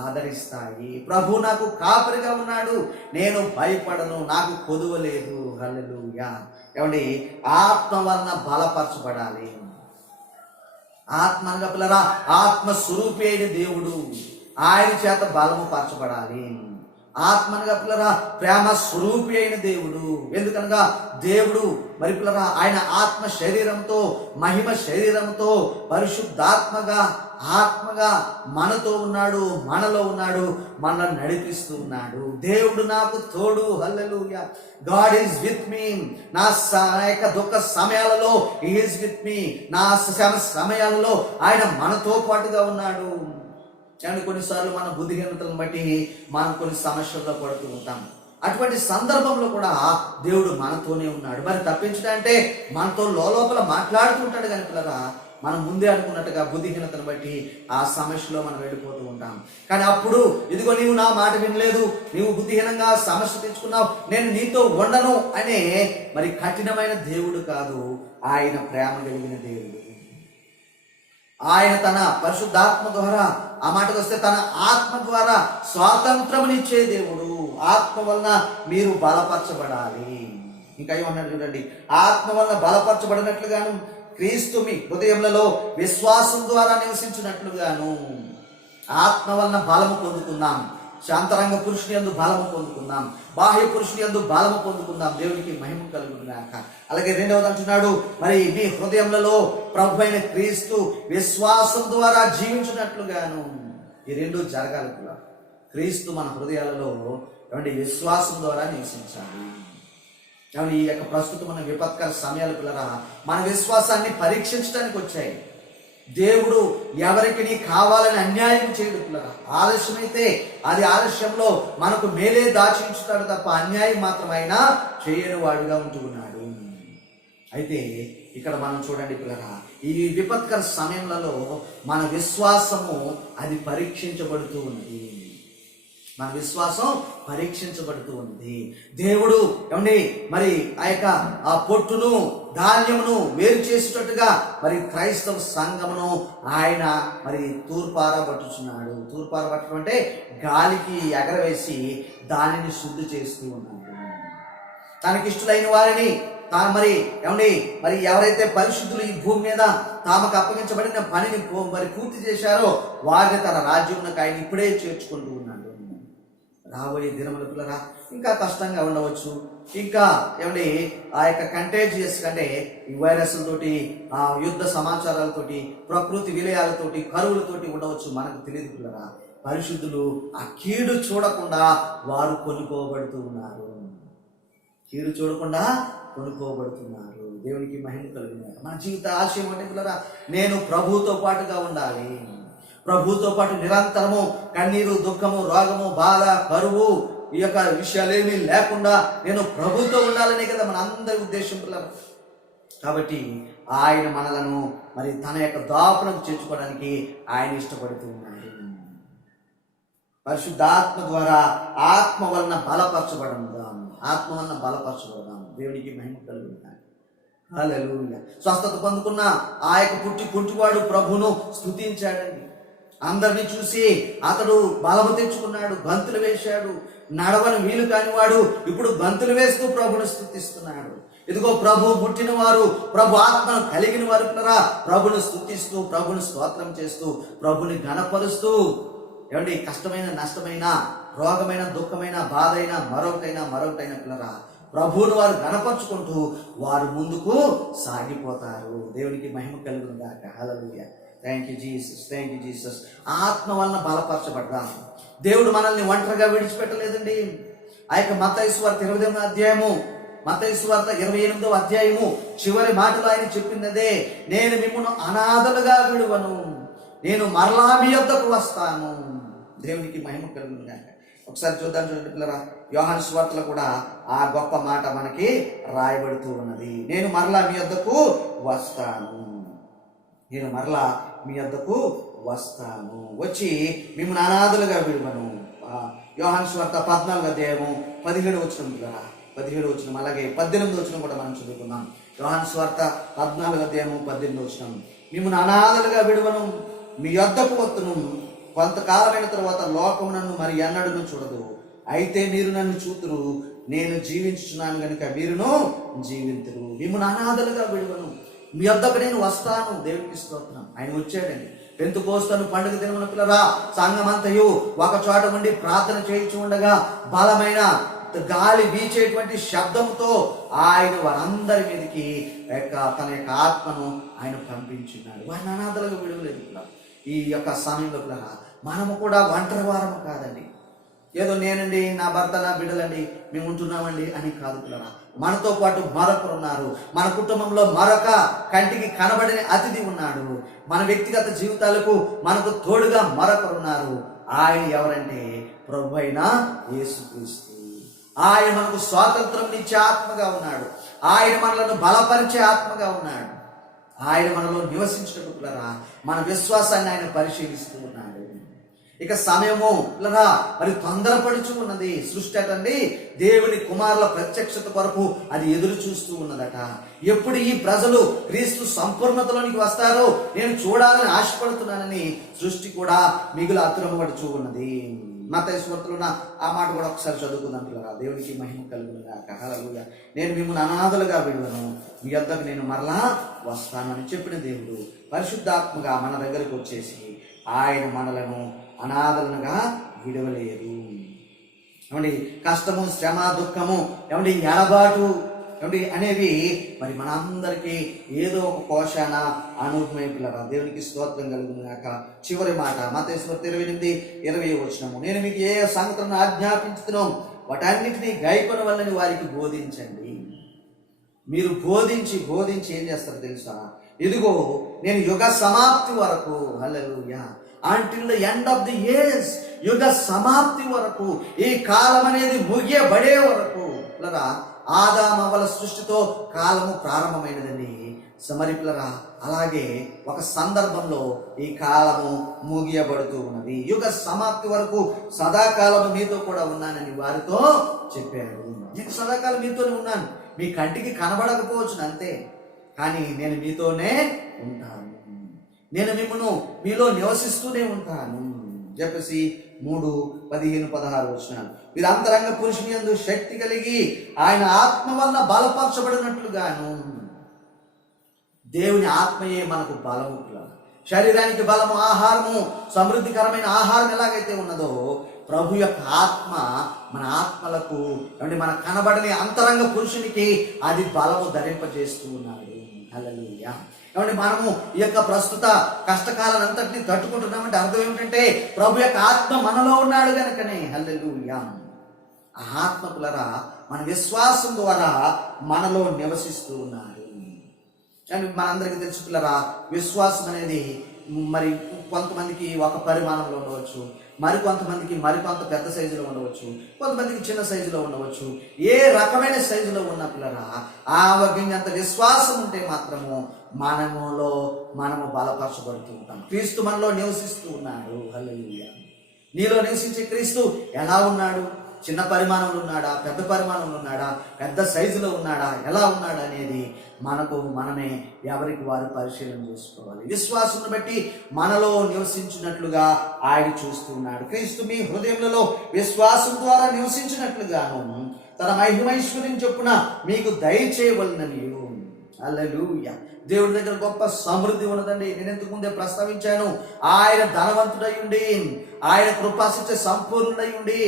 ఆదరిస్తాయి. ప్రభు నాకు కాపరిగా ఉన్నాడు, నేను భయపడను, నాకు కొదువ లేదు. హల్లెలూయా. ఏమండి, ఆత్మ వలన బలపరచబడాలి. ఆత్మనగా పిల్లరా ఆత్మ స్వరూపి అయిన దేవుడు, ఆయన చేత బలము పరచబడాలి. ఆత్మనగా పిల్లరా ప్రేమ స్వరూపి అయిన దేవుడు. ఎందుకనగా దేవుడు మరి పిల్లరా ఆయన ఆత్మ శరీరంతో, మహిమ శరీరంతో, పరిశుద్ధాత్మగా ఆత్మగా మనతో ఉన్నాడు, మనలో ఉన్నాడు, మనల్ని నడిపిస్తూ ఉన్నాడు. దేవుడు నాకు తోడు. హల్లెలూయా. God is with me. నా యొక్క దుఃఖ సమయాలలో హి ఈజ్ విత్ మీ. నా సమయాలలో ఆయన మనతో పాటుగా ఉన్నాడు. కానీ కొన్నిసార్లు మన బుద్ధిహీనతలను బట్టి మనం కొన్ని సమస్యల్లో పడుతూ ఉంటాం. అటువంటి సందర్భంలో కూడా దేవుడు మనతోనే ఉన్నాడు. మరి తప్పించడంటే మనతో లోపల మాట్లాడుతూ ఉంటాడు. కానీ పిల్లరా మనం ముందే అనుకున్నట్టుగా బుద్ధిహీనతను బట్టి ఆ సమస్యలో మనం వెళ్ళిపోతూ ఉంటాం. కానీ అప్పుడు ఇదిగో నీవు నా మాట వినలేదు, నీవు బుద్ధిహీనంగా సమస్య తెచ్చుకున్నావు, నేను నీతో ఉండను అనే మరి కఠినమైన దేవుడు కాదు, ఆయన ప్రేమ కలిగిన దేవుడు. ఆయన తన పరిశుద్ధాత్మ ద్వారా, ఆ మాటకు వస్తే తన ఆత్మ ద్వారా స్వాతంత్రమునిచ్చే దేవుడు. ఆత్మ వలన మీరు బలపరచబడాలి. ఇంకా ఏమన్నాడు చూడండి, ఆత్మ వలన బలపరచబడినట్లుగాను క్రీస్తు మీ హృదయములలో విశ్వాసం ద్వారా నివసించినట్లుగాను. ఆత్మ వలన బలము పొందుకుందాం. శాంతరంగ పురుషుని యందు బలము పొందుకుందాం, బాహ్య పురుషుని యందు బలము పొందుకుందాం. దేవునికి మహిమ కలుగునుగాక. అలాగే రెండవది అంటున్నాడు, మరి మీ హృదయములలో ప్రభు అయిన క్రీస్తు విశ్వాసం ద్వారా జీవించినట్లుగాను. ఈ రెండు జరగాలి కూడా. క్రీస్తు మన హృదయాలలో ఏమంటే విశ్వాసం ద్వారా నివసించాలి. ఏమంటే ఈ యొక్క ప్రస్తుతం మన విపత్కర సమయాలు పిల్లరా మన విశ్వాసాన్ని పరీక్షించడానికి వచ్చాయి. దేవుడు ఎవరికి కావాలని అన్యాయం చేయడు పిల్లరా. ఆలస్యమైతే అది ఆలస్యంలో మనకు మేలే దాచించుతాడు తప్ప అన్యాయం మాత్రమైనా చేయని వాడుగా ఉంటూ ఉన్నాడు. అయితే ఇక్కడ మనం చూడండి పిల్లరా, ఈ విపత్కర సమయంలో మన విశ్వాసము అది పరీక్షించబడుతూ ఉన్నది. మన విశ్వాసం పరీక్షించబడుతూ ఉంది. దేవుడు ఏమండి మరి ఆ యొక్క ఆ పొట్టును ధాన్యమును వేరు చేసేటట్టుగా మరి క్రైస్తవ సంఘమును ఆయన మరి తూర్పారబట్టుచున్నాడు. తూర్పారబట్టడం అంటే గాలికి ఎగరవేసి దానిని శుద్ధి చేస్తూ ఉన్నాడు. తనకిష్టులైన వారిని తాను మరి ఎవరైతే పరిశుద్ధులు ఈ భూమి మీద తామకు అప్పగించబడిన పనిని మరి పూర్తి చేశారో వారిని తన రాజ్యమునకు ఆయన ఇప్పుడే చేర్చుకుంటూ ఉన్నాడు. రాబోయే దినముల పిల్లరా ఇంకా కష్టంగా ఉండవచ్చు. ఇంకా ఆ యొక్క కంటేజియస్ అంటే ఈ వైరస్లతోటి, ఆ యుద్ధ సమాచారాలతోటి, ప్రకృతి విలయాలతోటి, కరువులతోటి ఉండవచ్చు, మనకు తెలియదు పిల్లరా. పరిశుద్ధులు ఆ కీడు చూడకుండా వారు కొనుక్కోబడుతూ ఉన్నారు. కీడు చూడకుండా కొనుక్కోబడుతున్నారు. దేవునికి మహిమ కలుగుతుంది. మన జీవిత ఆశయం అంటే పిల్లరా, నేను ప్రభువుతో పాటుగా ఉండాలి. ప్రభువుతో పాటు నిరంతరము కన్నీరు, దుఃఖము, రోగము, బాధ, కరువు ఈ యొక్క విషయాలేమీ లేకుండా నేను ప్రభుతో ఉండాలనే కదా మన అందరి ఉద్దేశం పిల్లలు. కాబట్టి ఆయన మనలను మరి తన యొక్క దాపునకు చేర్చుకోవడానికి ఆయన ఇష్టపడుతూ ఉన్నాడు. పరిశుద్ధాత్మ ద్వారా ఆత్మ వలన బలపరచబడదాం, ఆత్మ వలన బలపరచబడదాం. దేవునికి మహిమ కలుగుతాయి. హల్లెలూయా. స్వస్థత పొందుకున్న ఆ యొక్క పుట్టివాడు ప్రభును స్తుతించాడండి. అందరిని చూసి అతడు బలము తెచ్చుకున్నాడు, గంతులు వేశాడు. నడవని వీలు కానివాడు ఇప్పుడు గంతులు వేస్తూ ప్రభును స్తుతిస్తున్నాడు. ఇదిగో ప్రభు పుట్టిన వారు, ప్రభు ఆత్మను కలిగిన వారు ప్రభును స్తుతిస్తూ, ప్రభుని స్తోత్రం చేస్తూ, ప్రభుని ఘనపరుస్తూ, ఏమండి కష్టమైన, నష్టమైన, రోగమైన, దుఃఖమైన, బాధ అయినా మరొకటైనా పిల్లరా ప్రభువును వారు ఘనపరుచుకుంటూ వారు ముందుకు సాగిపోతారు. దేవునికి మహిమ కలుగును గాక. హల్లెలూయా. Thank you Jesus, thank you Jesus. ఆత్మ వలన బలపరచబడ్డాం. దేవుడు మనల్ని ఒంటరిగా విడిచిపెట్టలేదండి. ఆ యొక్క మత్తయి సువార్త 28వ అధ్యాయము, మత్తయి సువార్త 28వ అధ్యాయము చివరి మాటలు ఆయన చెప్పిందే, నేను మిమ్మల్ని అనాథలుగా విడువను, నేను మరలా మీ యొద్దకు వస్తాను. దేవునికి మహిమ కలుగును గాక. ఒకసారి చూద్దాం, చూడండి పిల్లరా, యోహాను సువార్తలో కూడా ఆ గొప్ప మాట మనకి రాయబడుతూ ఉన్నది. నేను మరలా మీ యొద్దకు వస్తాను, నేను మరలా మీ యొద్దకు వస్తాను, వచ్చి మిమ్మల్ని అనాథలుగా విడువను. యోహాను సువార్త 14వ అధ్యాయము 17వ వచనం పిల్లరా, 17వ వచనం, అలాగే 18వ వచనం కూడా మనం చదువుకున్నాం. యోహాను సువార్త 14వ అధ్యాయము 18వ వచనం, మిమ్మల్ని అనాథలుగా విడువను, మీ యొద్దకు వత్తును, కొంతకాలమైన తర్వాత లోకము నన్ను మరి ఎన్నడూ చూడదు, అయితే మీరు నన్ను చూతురు, నేను జీవించుచున్నాను గనుక మీరును జీవింతురు. మిమ్మల్ని అనాథలుగా విడువను, మీ యొద్దకు నేను వస్తాను. దేవునికి స్తోత్రం. ఆయన వచ్చాడండి. పెంతెకోస్తు పండుగ దినమున పిల్లరా సంఘమంతయు ఒక చోట ఉండి ప్రార్థన చేయించి ఉండగా బలమైన గాలి వీచేటువంటి శబ్దంతో ఆయన వారందరి మీదకి తన యొక్క ఆత్మను ఆయన పంపించున్నాడు. వారిని అనాథలుగా విడవలేదు. పిల్లలు ఈ యొక్క సమయంలో పిల్లరా మనము కూడా ఒంటరి వారము కాదండి. ఏదో నేనండి, నా భర్త, నా బిడ్డలండి, మేము ఉంటున్నామండి అని కాదు పిల్లరా. మనతో పాటు మరొకరు ఉన్నారు. మన కుటుంబంలో మరొక కంటికి కనబడిన అతిథి ఉన్నాడు. మన వ్యక్తిగత జీవితాలకు మనకు తోడుగా మరొకరు ఉన్నారు. ఆయన ఎవరంటే ప్రభు అయిన యేసుక్రీస్తు. ఆయన మనకు స్వాతంత్రం ఇచ్చే ఆత్మగా ఉన్నాడు. ఆయన మనలను బలపరిచే ఆత్మగా ఉన్నాడు. ఆయన మనలో నివసించినట్టు పిల్లరా మన విశ్వాసాన్ని ఆయన పరిశీలిస్తూ ఉన్నాడు. ఇక సమయము పిల్లరా మరి తొందరపడుచు ఉన్నది. సృష్టి అటండి దేవుని కుమారుల ప్రత్యక్షత కొరకు అది ఎదురు చూస్తూ ఉన్నదట. ఎప్పుడు ఈ ప్రజలు క్రీస్తు సంపూర్ణతలోనికి వస్తారో నేను చూడాలని ఆశపడుతున్నానని సృష్టి కూడా మిగులు ఆతురపడుచూ ఉన్నది. మత్తయి సువార్తలో ఆ మాట కూడా ఒకసారి చదువుకుందాం పిల్లరా. దేవునికి మహిమ కలుగును గాక. హల్లెలూయా. నేను మిమ్మల్ని అనాథలుగా విడువను, మీ యొద్దకు నేను మరలా వస్తానని చెప్పిన దేవుడు పరిశుద్ధాత్మగా మన దగ్గరకు వచ్చేసి ఆయన మనలను అనాథలుగా విడవలేదు. ఏమండి కష్టము, శ్రమ, దుఃఖము, ఏమండి ఎడబాటు ఏమండి అనేవి మరి మనందరికీ ఏదో ఒక కోశాన అనుభవమే పిల్లరా. దేవునికి స్తోత్రం కలుగును గాక. చివరి మాట మత్తయి సువార్త 28:20 వచనము, నేను మీకు ఏ సంగతులను ఆజ్ఞాపించుతున్నాం వాటన్నిటినీ గైకొన వల్లని వారికి బోధించండి. మీరు బోధించి ఏం చేస్తారు తెలుసా? ఇదిగో నేను యుగ సమాప్తి వరకు, హల్లెలూయా, until the end of the years, యుగ సమాప్తి వరకు, ఈ కాలం అనేది ముగియబడే వరకు పిల్లరా ఆదామవ్వల సృష్టితో కాలము ప్రారంభమైనదండి. మరి పిల్లరా అలాగే ఒక సందర్భంలో ఈ కాలము ముగియబడుతూ ఉన్నది. యుగ సమాప్తి వరకు సదాకాలము మీతో కూడా ఉన్నానని వారితో చెప్పారు. నేను సదాకాలం మీతోనే ఉన్నాను, మీ కంటికి కనబడకపోవచ్చు అంతే, కానీ నేను మీతోనే ఉంటాను, నేను మిమ్మల్ని మీలో నివసిస్తూనే ఉంటాను చెప్పేసి 3:15-16 వచనాలు. మీరు అంతరంగ పురుషుని యందు శక్తి కలిగి ఆయన ఆత్మ వల్ల బలపరచబడినట్లుగాను. దేవుని ఆత్మయే మనకు బలము. శరీరానికి బలము, ఆహారము, సమృద్ధికరమైన ఆహారం ఎలాగైతే ఉన్నదో ప్రభు యొక్క ఆత్మ మన ఆత్మలకు అంటే మన కనబడని అంతరంగ పురుషునికి అది బలము ధరింపజేస్తూ ఉన్నాడు. హల్లెలూయా. కాబట్టి మనము ఈ యొక్క ప్రస్తుత కష్టకాలను అంతటినీ తట్టుకుంటున్నామంటే అర్థం ఏమిటంటే ప్రభు యొక్క ఆత్మ మనలో ఉన్నాడు కనుకనే. హల్లెలూయా. ఆ ఆత్మ పిల్లరా మన విశ్వాసం ద్వారా మనలో నివసిస్తూ ఉన్నాడు. కానీ మనందరికీ తెలుసు పిల్లరా, విశ్వాసం అనేది మరి కొంతమందికి ఒక పరిమాణంలో ఉండవచ్చు, మరికొంతమందికి మరికొంత పెద్ద సైజులో ఉండవచ్చు, కొంతమందికి చిన్న సైజులో ఉండవచ్చు. ఏ రకమైన సైజులో ఉన్న పిల్లరా, ఆవగింజంత విశ్వాసం ఉంటే మాత్రము మనము బలపరచబడుతూ ఉంటాం. క్రీస్తు మనలో నివసిస్తూ ఉన్నాడు. హల్లెలూయా. నీలో నివసించే క్రీస్తు ఎలా ఉన్నాడు? చిన్న పరిమాణంలో ఉన్నాడా, పెద్ద పరిమాణంలో ఉన్నాడా, పెద్ద సైజులో ఉన్నాడా, ఎలా ఉన్నాడా అనేది మనమే ఎవరికి వారు పరిశీలన చేసుకోవాలి. విశ్వాసం బట్టి మనలో నివసించినట్లుగా ఆయన చూస్తున్నాడు. క్రీస్తు మీ హృదయములలో విశ్వాసం ద్వారా నివసించినట్లుగాను తన మహిమైశ్వర్యం చొప్పున మీకు దయచేయవలననియు. హల్లెలూయా. దేవుడి దగ్గర గొప్ప సమృద్ధి ఉన్నదండి. నేను ఇంతకు ముందే ప్రస్తావించాను. ఆయన ధనవంతుడై ఉండి, ఆయన కృపాశించే సంపూర్ణుడై ఉండి,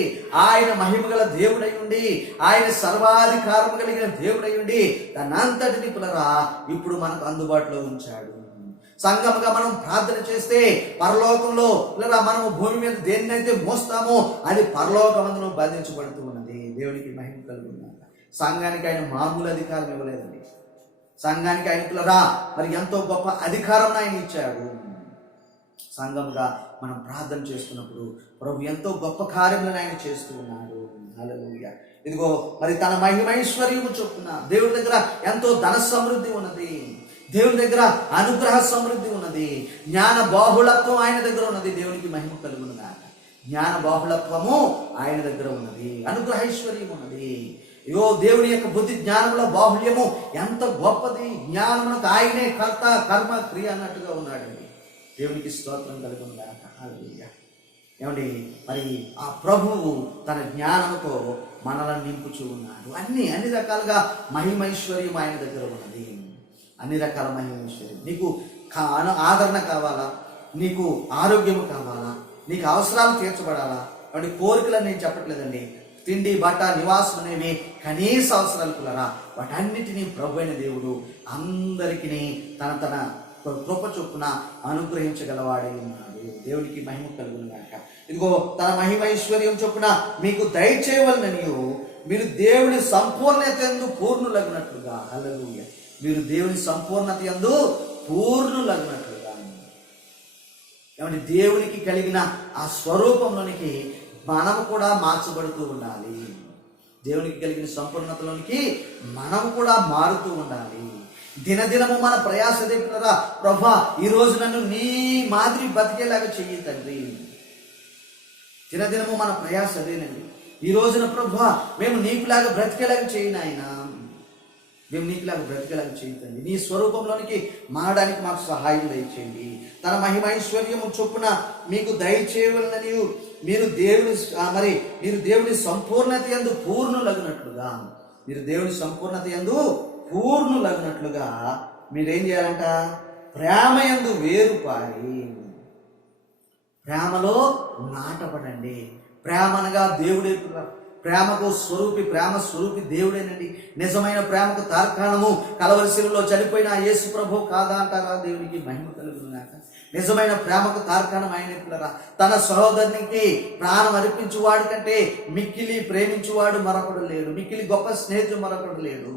ఆయన మహిమగల దేవుడై ఉండి, ఆయన సర్వాధికారం కలిగిన దేవుడై ఉండి దానంతటిని పునరా ఇప్పుడు మనకు అందుబాటులో ఉంచాడు. సంఘముగా మనం ప్రార్థన చేస్తే పరలోకంలో లేదా మనము భూమి మీద దేన్నైతే మోస్తామో అది పరలోకమందును బంధించబడుతూ ఉన్నది. దేవునికి మహిమ కలుగుతుంది. సంఘానికి ఆయన మామూలు అధికారం ఇవ్వలేదండి. సంఘానికి ఆయన మరి ఎంతో గొప్ప అధికారం ఆయన ఇచ్చాడు. సంఘంగా మనం ప్రార్థన చేస్తున్నప్పుడు ప్రభు ఎంతో గొప్ప కార్యములను ఆయన చేస్తూ ఉన్నాడు. హల్లెలూయా. ఇదిగో మరి తన మహిమైశ్వర్యము చొప్పున దేవుడి దగ్గర ఎంతో ధన సమృద్ధి ఉన్నది, దేవుని దగ్గర అనుగ్రహ సమృద్ధి ఉన్నది, జ్ఞాన బాహుళత్వం ఆయన దగ్గర ఉన్నది. దేవునికి మహిమ కలుగునుగాక. జ్ఞాన బాహుళత్వము ఆయన దగ్గర ఉన్నది, అనుగ్రహైశ్వర్యం ఉన్నది. ఇగో దేవుని యొక్క బుద్ధి జ్ఞానంలో బాహుళ్యము ఎంత గొప్పది. జ్ఞానమునకు ఆయనే కర్త కర్మ క్రియ అన్నట్టుగా ఉన్నాడండి. దేవునికి స్తోత్రం కలుగునుగాక. హల్లెలూయా. ఏమండి, మరి ఆ ప్రభువు తన జ్ఞానంతో మనలను నింపుచూ ఉన్నాడు. అన్ని రకాలుగా మహిమైశ్వర్యం ఆయన దగ్గర ఉన్నది. అన్ని రకాల మహిమైశ్వర్యం. నీకు ఆదరణ కావాలా, నీకు ఆరోగ్యము కావాలా, నీకు అవసరాలు తీర్చబడాలా, వాటి కోరికలని నేను చెప్పట్లేదండి. తిండి, బట్ట, నివాసం అనేవి కనీస అవసరాలు కులరా. వాటన్నిటినీ ప్రభు అయిన దేవుడు అందరికీ తన కృప చొప్పున అనుగ్రహించగలవాడే ఉన్నాడు. దేవుడికి మహిమ కలుగునుగాక. ఇదిగో తన మహిమైశ్వర్యం చొప్పున మీకు దయచేయవలననియు మీరు దేవుని సంపూర్ణత యందు పూర్ణులగినట్లుగా. హల్లెలూయా. మీరు దేవుని సంపూర్ణత యందు పూర్ణులగినట్లుగా. ఏమంటే దేవునికి కలిగిన ఆ స్వరూపంలోనికి మనము కూడా మార్చబడుతూ ఉండాలి. దేవునికి కలిగిన సంపూర్ణతలోనికి మనము కూడా మారుతూ ఉండాలి. దినదినము మన ప్రయాస దేపునరా, ప్రభా ఈరోజు నన్ను నీ మాదిరి బతికేలాగా చెయ్యి తండ్రి. దినదినము మన ప్రయాస అదేనండి. ఈ రోజున ప్రభా మేము నీకులాగా బ్రతికేలాగా చేయి నాయనా, మేము నీకులాగా బ్రతికేలాగా చేయండి. నీ స్వరూపంలోనికి మారడానికి మాకు సహాయం దయచేయండి. తన మహిమైశ్వర్యము చొప్పున మీకు దయచేయవలనని మీరు దేవుని సంపూర్ణత యందు పూర్ణులగినట్లుగా, మీరు దేవుని సంపూర్ణత యందు పూర్ణులగినట్లుగా మీరేం చేయాలంట? ప్రేమ యందు వేరుపారి, ప్రేమలో నాటపడండి. ప్రేమ అనగా దేవుడే. ప్రేమ స్వరూపి దేవుడేనండి. నిజమైన ప్రేమకు తార్కాణము కలవరి శిలువలో చనిపోయిన యేసు ప్రభు కాదా అంటారా? దేవునికి మహిమ కలుగునుగాక. నిజమైన ప్రేమకు తార్కాణం ఆయన తన సహోదరునికి ప్రాణం అర్పించువాడు కంటే మిక్కిలి ప్రేమించువాడు మరొకడు లేడు, మిక్కిలి గొప్ప స్నేహితుడు మరొకడు లేడు.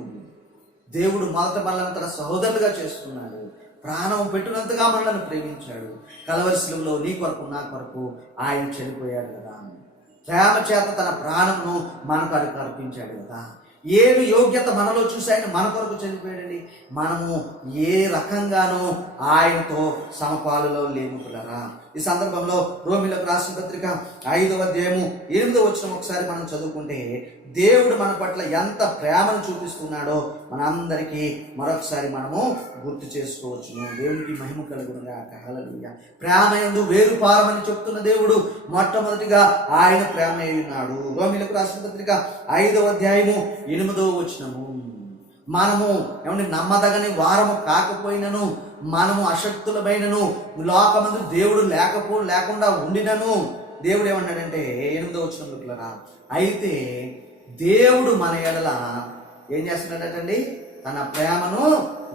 దేవుడు మొదట మనల్ని తన సహోదరులుగా చేసుకున్నాడు. ప్రాణం పెట్టినంతగా మనల్ని ప్రేమించాడు. కలవరి శిలువలో నీ కొరకు నా కొరకు ఆయన చనిపోయాడు కదా. ప్రేమ చేత తన ప్రాణమును మన కొరకు అర్పించాడు కదా. ఏమి యోగ్యత మనలో చూసి ఆయన మన కొరకు చనిపోయాడండి. మనము ఏ రకంగానూ ఆయనతో సమపాలులో లేము పిల్లరా. ఈ సందర్భంలో రోమీయులకు రాసిన పత్రిక 5వ అధ్యాయము 8వ వచనం ఒకసారి మనం చదువుకుంటే దేవుడు మన పట్ల ఎంత ప్రేమను చూపిస్తున్నాడో మనందరికీ మరొకసారి మనము గుర్తు చేసుకోవచ్చును. దేవునికి మహిమ కలుగునుగాక. హల్లెలూయా. ప్రేమ యందు వేరుపారమని చెప్తున్న దేవుడు మొట్టమొదటిగా ఆయన ప్రేమ అయి ఉన్నాడు. రోమీయులకు రాసిన పత్రిక 5వ అధ్యాయము 8వ వచనము, మనము నమ్మదగని వారము కాకపోయినను, మనము అశక్తులమైనను, లోకమందు దేవుడు లేకుండా ఉండినను, దేవుడు ఏమన్నాడంటే 8వ వచనంలో, అయితే దేవుడు మన ఎడల ఏం చేస్తున్నాడటండి? తన ప్రేమను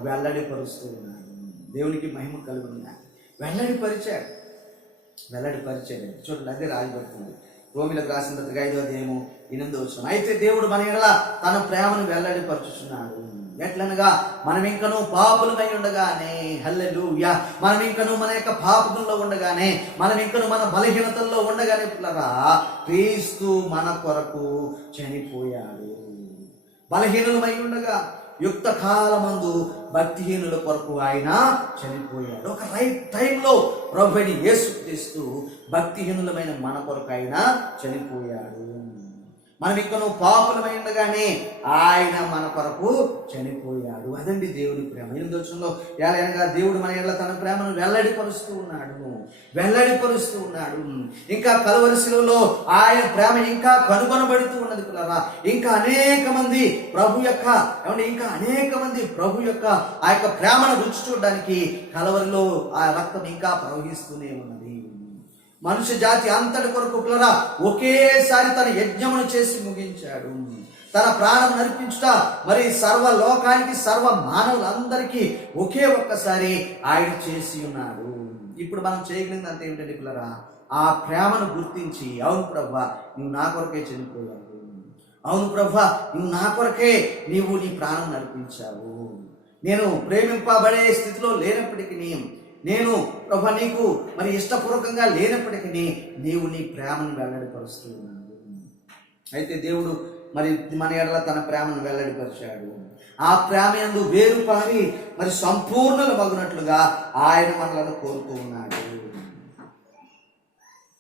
వెల్లడిపరుస్తూ ఉన్నాడు. దేవునికి మహిమ కలుగునుగాక. వెల్లడిపరిచాడు. చూడండి, అదే రాయబడుతుంది రోమీయులకు రాసిన పత్రిక 5వ అధ్యాయము 8వ వచనం. అయితే దేవుడు మన ఎడల తన ప్రేమను వెల్లడిపరుచుచున్నాడు. ఎట్లనగా మనం ఇంకనూ పాపులమై ఉండగానే, హల్లెలూయా, మనం ఇంకనూ మన యొక్క పాపంలో ఉండగానే, మనం ఇంకనూ మన బలహీనతల్లో ఉండగానే పిల్లరా, క్రీస్తు మన కొరకు చనిపోయాడు. బలహీనులమై ఉండగా యుక్త కాలమందు భక్తిహీనుల కొరకు ఆయన చనిపోయాడు. ఒక రైట్ టైంలో ప్రభువైన యేసుక్రీస్తు భక్తిహీనులమైన మన కొరకు ఆయన చనిపోయాడు. మనం ఇంకనూ పాపులమై ఉండగానే ఆయన మన కొరకు చనిపోయాడు. అదండి దేవుడి ప్రేమ. 8వ వచనంలో ఎలాగనగా దేవుడు మన ఎడల తన ప్రేమను వెల్లడిపరుస్తూ ఉన్నాడు. ఇంకా కలువరి శిలువలో ఆయన ప్రేమ ఇంకా కనుగొనబడుతూ ఉన్నది పిల్లరా. ఇంకా అనేక మంది ప్రభు యొక్క ఆ యొక్క ప్రేమను రుచి చూడడానికి కలువరిలో ఆ రక్తం ఇంకా ప్రవహిస్తూనే ఉన్నది. మనుష్య జాతి అంతటి కొరకు పిల్లరా ఒకేసారి తన యజ్ఞమును చేసి ముగించాడు. తన ప్రాణం నర్పించుట మరి సర్వలోకానికి, సర్వ మానవులందరికీ ఒకే ఒక్కసారి ఆయన చేసి ఉన్నాడు. ఇప్పుడు మనం చేయగలిగింది అంత ఏమిటంటే పిల్లరా, ఆ ప్రేమను గుర్తించి, అవును ప్రభువా నువ్వు నా కొరకే చనిపోయావు, అవును ప్రభువా నువ్వు నా కొరకే నీవు నీ ప్రాణం నర్పించావు, నేను ప్రేమింపబడే స్థితిలో లేనప్పటికీ, నేను ప్రభు నీకు మరి ఇష్టపూర్వకంగా లేనప్పటికీ నీవు నీ ప్రేమను వెల్లడిపరుస్తూ ఉన్నావు. అయితే దేవుడు మరి మన ఎడల తన ప్రేమను వెల్లడిపరిచాడు. ఆ ప్రేమ యందు వేరుపారి మరి సంపూర్ణులు మగునట్లుగా ఆయన మనలను కోరుతూ ఉన్నాడు.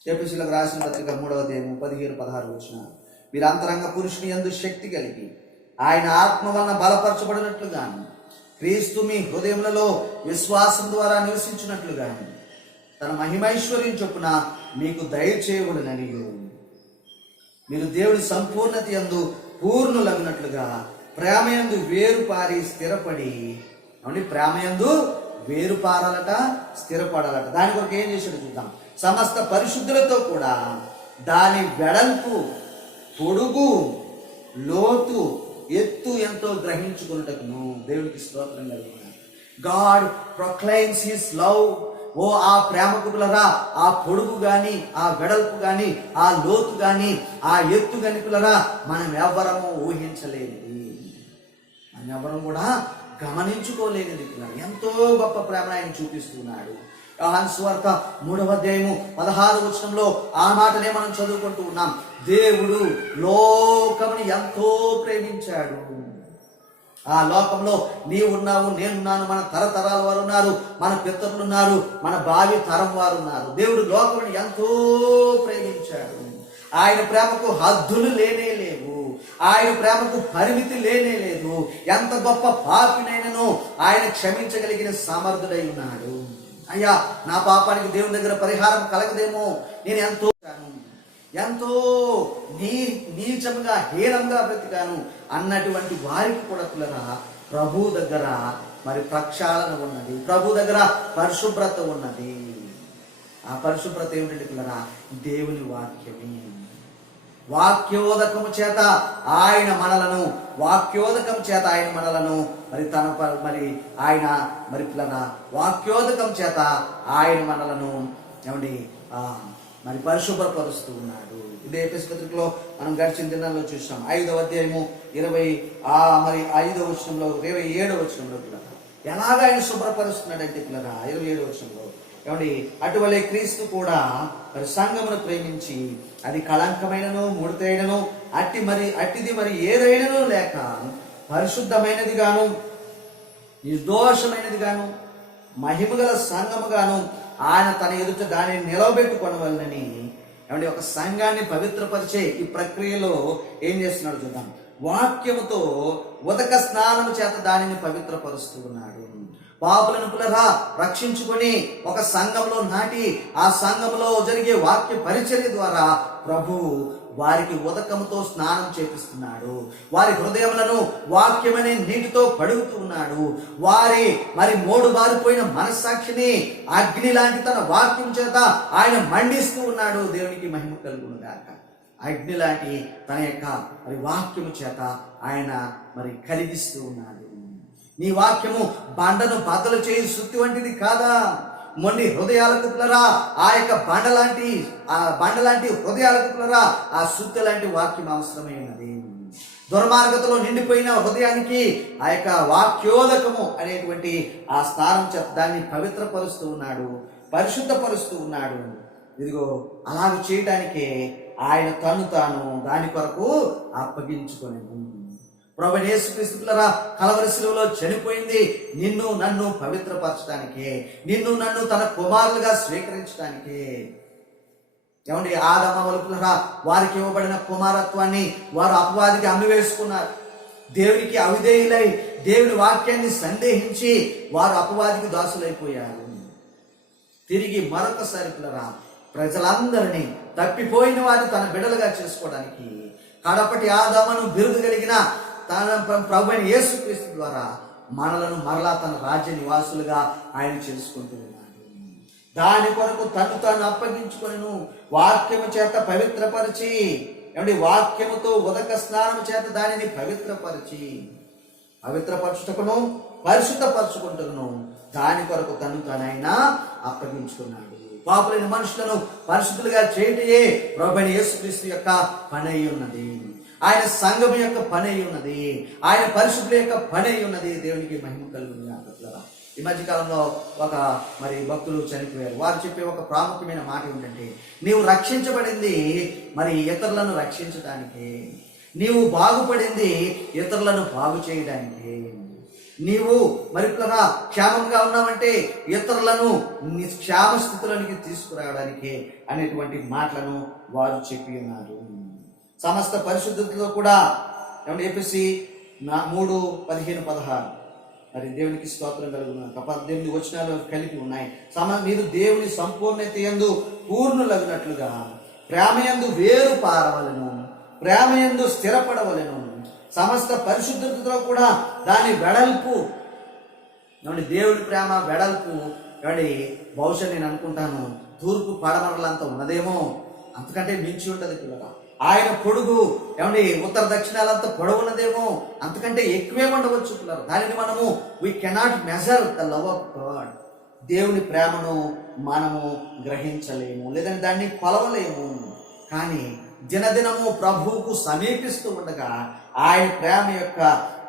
ఎఫెసీయులకు రాసిన పత్రిక 3వ అధ్యాయం 15-16 వచనాలు. మీరు అంతరంగ పురుషుని యందు శక్తి కలిగి ఆయన ఆత్మ వలన బలపరచబడినట్లుగాను, క్రీస్తు మీ హృదయములలో విశ్వాసం ద్వారా నివసించినట్లుగా తన మహిమైశ్వర్యం చొప్పున మీకు దయచేయబడునని, మీరు దేవుడి సంపూర్ణత యందు పూర్ణులగినట్లుగా ప్రేమయందు వేరుపారి స్థిరపడి, ప్రేమయందు వేరుపారాలట, స్థిరపడాలట. దాని కొరకు ఏం చేశాడు చూద్దాం. సమస్త పరిశుద్ధులతో కూడా దాని వెడల్పు, పొడుగు, లోతు, ఎత్తు ఎంతో గ్రహించుకున్నటకును దేవుడికి స్తోత్రం కలుగును. God proclaims his love. ఓ ఆ ప్రేమకు పిల్లరా, ఆ పొడుగు గాని, ఆ వెడల్పు గాని, ఆ లోతు గాని, ఆ ఎత్తు గాని పిల్లరా మనం ఎవరము ఊహించలేనిది, మనం ఎవరం కూడా గమనించుకోలేనిది పిల్లరా. ఎంతో గొప్ప ప్రేమను ఆయన చూపిస్తున్నాడు. యోహాను సువార్త 3వ అధ్యాయము 16వ వచనంలో ఆ మాటనే మనం చదువుకుంటూ ఉన్నాం. దేవుడు లోకముని ఎంతో ప్రేమించాడు. ఆ లోకంలో నీవున్నావు, నేనున్నాను, మన తరతరాల వారు ఉన్నారు, మన పితరులు ఉన్నారు, మన భావి తరం వారు ఉన్నారు. దేవుడు లోకముని ఎంతో ప్రేమించాడు. ఆయన ప్రేమకు హద్దులు లేనే లేవు, ఆయన ప్రేమకు పరిమితి లేనే లేదు. ఎంత గొప్ప పాపినైనను ఆయన క్షమించగలిగిన సమర్థుడై ఉన్నాడు. అయ్యా నా పాపానికి దేవుని దగ్గర పరిహారం కలగదేమో, నేను ఎంతో నీచంగా హీనంగా బ్రతికాను అన్నటువంటి వారికి కూడా పిల్లరా ప్రభు దగ్గర మరి ప్రక్షాళన ఉన్నది, ప్రభు దగ్గర పరిశుభ్రత ఉన్నది. ఆ పరిశుభ్రత ఏమిటంటే పిల్లరా దేవుని వాక్యమే. వాక్యోదకము చేత ఆయన మనలను మరి తన మరి ఆయన మరి పిల్లరా వాక్యోదకం చేత ఆయన మనలను మరి పరిశుభ్రపరుస్తూ ఉన్నాడు. ఇదే ఎఫెసీ పత్రికలో మనం గడిచిన దినాల్లో చూసాం. 5వ అధ్యాయము 25వ వచనంలో 27వ వచనంలో పిల్లరా ఎలాగ ఆయన శుభ్రపరుస్తున్నాడంటే పిల్లరా 27వ వచనంలో అటువలే క్రీస్తు కూడా మరి సంఘమును ప్రేమించి అది కళంకమైనను ముడతైనను అట్టిది మరి ఏదైనను లేక పరిశుద్ధమైనది గాను నిర్దోషమైనది గాను మహిమగల సంఘము గాను ఆయన తన ఎదుట దానిని నిలవబెట్టుకొనవలనని ఒక సంఘాన్ని పవిత్రపరిచే ఈ ప్రక్రియలో ఏం చేస్తున్నాడు చూద్దాం. వాక్యముతో ఉదక స్నానము చేత దానిని పవిత్రపరుస్తూ ఉన్నాడు. పాపులను పిల్లరా రక్షించుకొని ఒక సంఘంలో నాటి ఆ సంఘంలో జరిగే వాక్య పరిచర్య ద్వారా ప్రభు వారికి ఉదకముతో స్నానం చేపిస్తున్నాడు. వారి హృదయములను వాక్యమనే నీటితో కడుగుతూ ఉన్నాడు. వారి మరి మోడు బారిపోయిన మనస్సాక్షిని అగ్ని లాంటి తన వాక్యం చేత ఆయన మండిస్తూ ఉన్నాడు. దేవునికి మహిమ కలుగును గాక. అగ్ని లాంటి తన యొక్క మరి వాక్యము చేత ఆయన మరి కలిగిస్తూ ఉన్నాడు. నీ వాక్యము బండను బద్దలు చేయి సుత్తి వంటిది కాదా? మొండి హృదయాలకు పిల్లరా ఆ యొక్క బండ లాంటి హృదయాలకు పిల్లరా ఆ సుత్తి లాంటి వాక్యం అవసరమైనది. దుర్మార్గతలో నిండిపోయిన హృదయానికి ఆ యొక్క వాక్యోదకము అనేటువంటి ఆ స్నానం చేత దాన్ని పవిత్రపరుస్తూ ఉన్నాడు, పరిశుద్ధపరుస్తూ ఉన్నాడు. ఇదిగో అలాగ చేయడానికే ఆయన తను తాను దాని కొరకు అప్పగించుకొని ప్రభువైన యేసుక్రీస్తులరా కలవరి శిలువలో చనిపోయింది నిన్ను నన్ను పవిత్రపరచడానికే, నిన్ను నన్ను తన కుమారులుగా స్వీకరించడానికే. ఏమండి, ఆదమవలుకులరా వారికి ఇవ్వబడిన కుమారత్వాన్ని వారు అపవాదికి అమ్మివేసుకున్నారు. దేవునికి అవిధేయులై దేవుని వాక్యాన్ని సందేహించి వారు అపవాదికి దాసులైపోయారు. తిరిగి మరొకసారి పిల్లరా ప్రజలందరినీ తప్పిపోయిన వారిని తన బిడ్డలుగా చేసుకోవడానికి కడపటి ఆదామును బిరుదు కలిగిన తన ప్రభువైన యేసుక్రీస్తు ద్వారా మనలను మరలా తన రాజ్య నివాసులుగా ఆయన చేసుకుంటూ ఉన్నాడు. దాని కొరకు తను తాను అప్పగించుకొనెను, వాక్యము చేత పవిత్రపరిచి, ఏమండి వాక్యముతో ఉదక స్నానం చేత దానిని పవిత్రపరచుటకును పరిశుద్ధపరచుకుంటును దాని కొరకు తను తాను ఆయన అప్పగించుకున్నాడు. పాపులైన మనుషులను పరిశుద్ధులుగా చేయటయే ప్రభువైన యేసుక్రీస్తు యొక్క పని అయి ఉన్నది. ఆయన సంఘం యొక్క పని అయి ఉన్నది. ఆయన పరిశుద్ధుల యొక్క పని అయి ఉన్నది. దేవునికి మహిమ కలుగును గాక. ఈ మధ్యకాలంలో ఒక భక్తులు చనిపోయారు. వారు చెప్పే ఒక ప్రాముఖ్యమైన మాట ఏంటంటే, నీవు రక్షించబడింది ఇతరులను రక్షించడానికి, నీవు బాగుపడింది ఇతరులను బాగు చేయడానికి, నీవు క్షేమంగా ఉన్నావంటే ఇతరులను క్షేమ స్థితిలోనికి తీసుకురావడానికి అనేటువంటి మాటలను వారు చెప్పి ఉన్నారు. సమస్త పరిశుద్ధతలో కూడా ఏమంటే ఎఫెసీ 3:15-16 దేవునికి స్తోత్రం కలుగును. 18 వచనాలు కలిపి ఉన్నాయి. మీరు దేవుని సంపూర్ణత యందు పూర్ణులగినట్లుగా ప్రేమయందు వేరు పారవలను, ప్రేమయందు స్థిరపడవలను. సమస్త పరిశుద్ధతలో కూడా దాని వెడల్పు, ఏమండి దేవుని ప్రేమ వెడల్పు ఏమండి బహుశా నేను అనుకుంటాను తూర్పు పడమరలంతా ఉన్నదేమో, అంతకంటే మించి ఉంటుంది పిల్లగా. ఆయన పొడుగు ఏమండి ఉత్తర దక్షిణాలంతా పొడవున్నదేమో, అంతకంటే ఎక్కువే ఉండవచ్చు పిల్లలు. దానిని మనము we cannot measure the love of God. దేవుని ప్రేమను మనము గ్రహించలేము, లేదంటే దాన్ని కొలవలేము. కానీ దినదినము ప్రభువుకు సమీపిస్తూ ఉండగా ఆయన ప్రేమ యొక్క